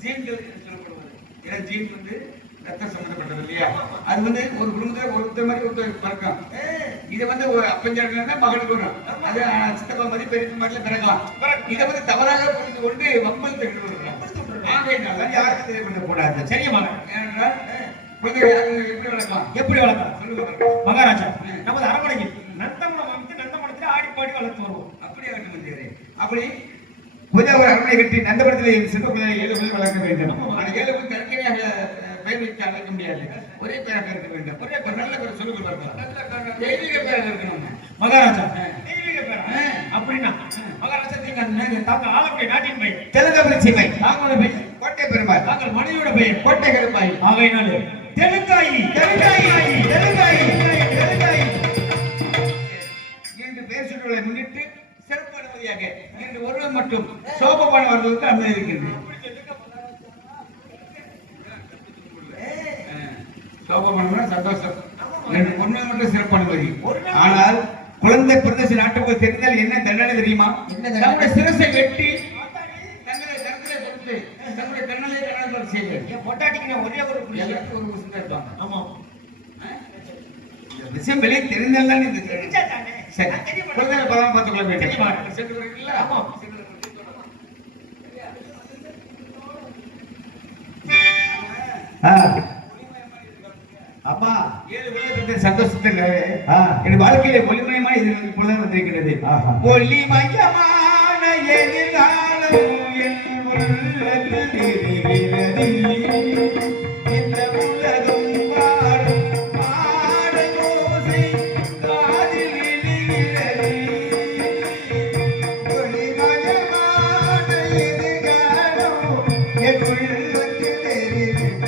ஜீன்கள் சொல்லப்படுவது. ஏன்னா ஜீன் வந்து ரத்தம் சம்பந்தப்பட்டது இல்லையா? அது வந்து ஒரு குடும்பத்துல ஒருத்தர் மாதிரி ஒருத்தர் பறக்கும். இதை வந்து அப்பஞ்சாடுனா மகனுக்கு வரும். அது சித்தப்பா மாதிரி பெரிய மாதிரில பிறக்கலாம். இதை வந்து தவறாக புரிந்து கொண்டு வம்பல் தெரிந்து கொள்றோம். ஆகையினால யாருக்கும் தெரியப்படுத்த கூடாது. சரியா ஏனென்றால் குழந்தைகள் எப்படி வளர்க்கலாம்? எப்படி வளர்க்கலாம் சொல்லுவாங்க மகாராஜா. நமது அரண்மனையில் நந்தமனம் அமைத்து நந்தமனத்தில் ஆடி பாடி வளர்த்து வருவோம். அப்படியே வேண்டும். அப்படி புதிய ஒரு அரண்மனை கட்டி நந்தபுரத்தில் சிறு 7 வளர்க்க வேண்டும். அந்த 7 தனித்தனியாக பெயர் வைத்தார்கள். இருக்க முடியாது. ஒரே பேராக இருக்க வேண்டும். ஒரே பேர் நல்ல பேர் சொல்லுங்க பார்க்கலாம். தெய்வீக பேராக இருக்கணும் மகாராஜா. தெய்வீக பேரா? அப்படின்னா மகாராஜா நீங்க தாங்க ஆலக்கை நாட்டின் பெயர். தெலுங்காபுரி சீமை. தாங்களோட பெயர் கோட்டை பெருமாள். தாங்கள் மனைவியோட பெயர் கோட்டை கருப்பாய். ஆகையினாலே தெலுங்காயி தெலுங்காயி தெலுங்காயி தெலுங்காயி என்று பெயர் சொல்வதை முன்னிட்டு சிறப்பு அனுமதியாக இன்று ஒருவர் மட்டும் சோபபான வருவதற்கு அனுமதி இருக்கின்றது. சோபபான சந்தோஷம். ரெண்டு பொண்ணு மட்டும் சிறப்பு அனுமதி. ஆனால் குழந்தை பிறந்த நாட்டுக்கு தெரிந்தால் என்ன தண்டனை தெரியுமா? நம்முடைய சிரசை வெட்டி தங்களை கருத்திலே கொடுத்து நம்முடைய கண்ணலை கண்ணல் செய்வது. பொட்டாட்டிக்கு ஒரே ஒரு எல்லாருக்கும் ஒரு விஷயம் இருப்பாங்க. ஆமா விஷயம் வெளியே தெரிந்தால் தான் இந்த தெரிஞ்சாதானே. சரி குழந்தை பதம் பார்த்துக்கொள்ள வேண்டும். சென்று வரீங்களா? ஆமா அப்பா 7 உலகத்தின் சந்தோஷத்தினாலே என் வாழ்க்கையில ஒளிமயமான எதிர்காலம் வந்திருக்கிறது. ஒளிமயமான எதிர்காலம் என் உள்ளத்தில் தெரிகிறது. இந்த உலகம் பாடும் பாடல் ஓசை காதில் விழுகிறது. ஒளிமயமான எதிர்காலம் என் உள்ளத்தில் தெரிகிறது.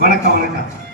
வணக்கம் வணக்கம்.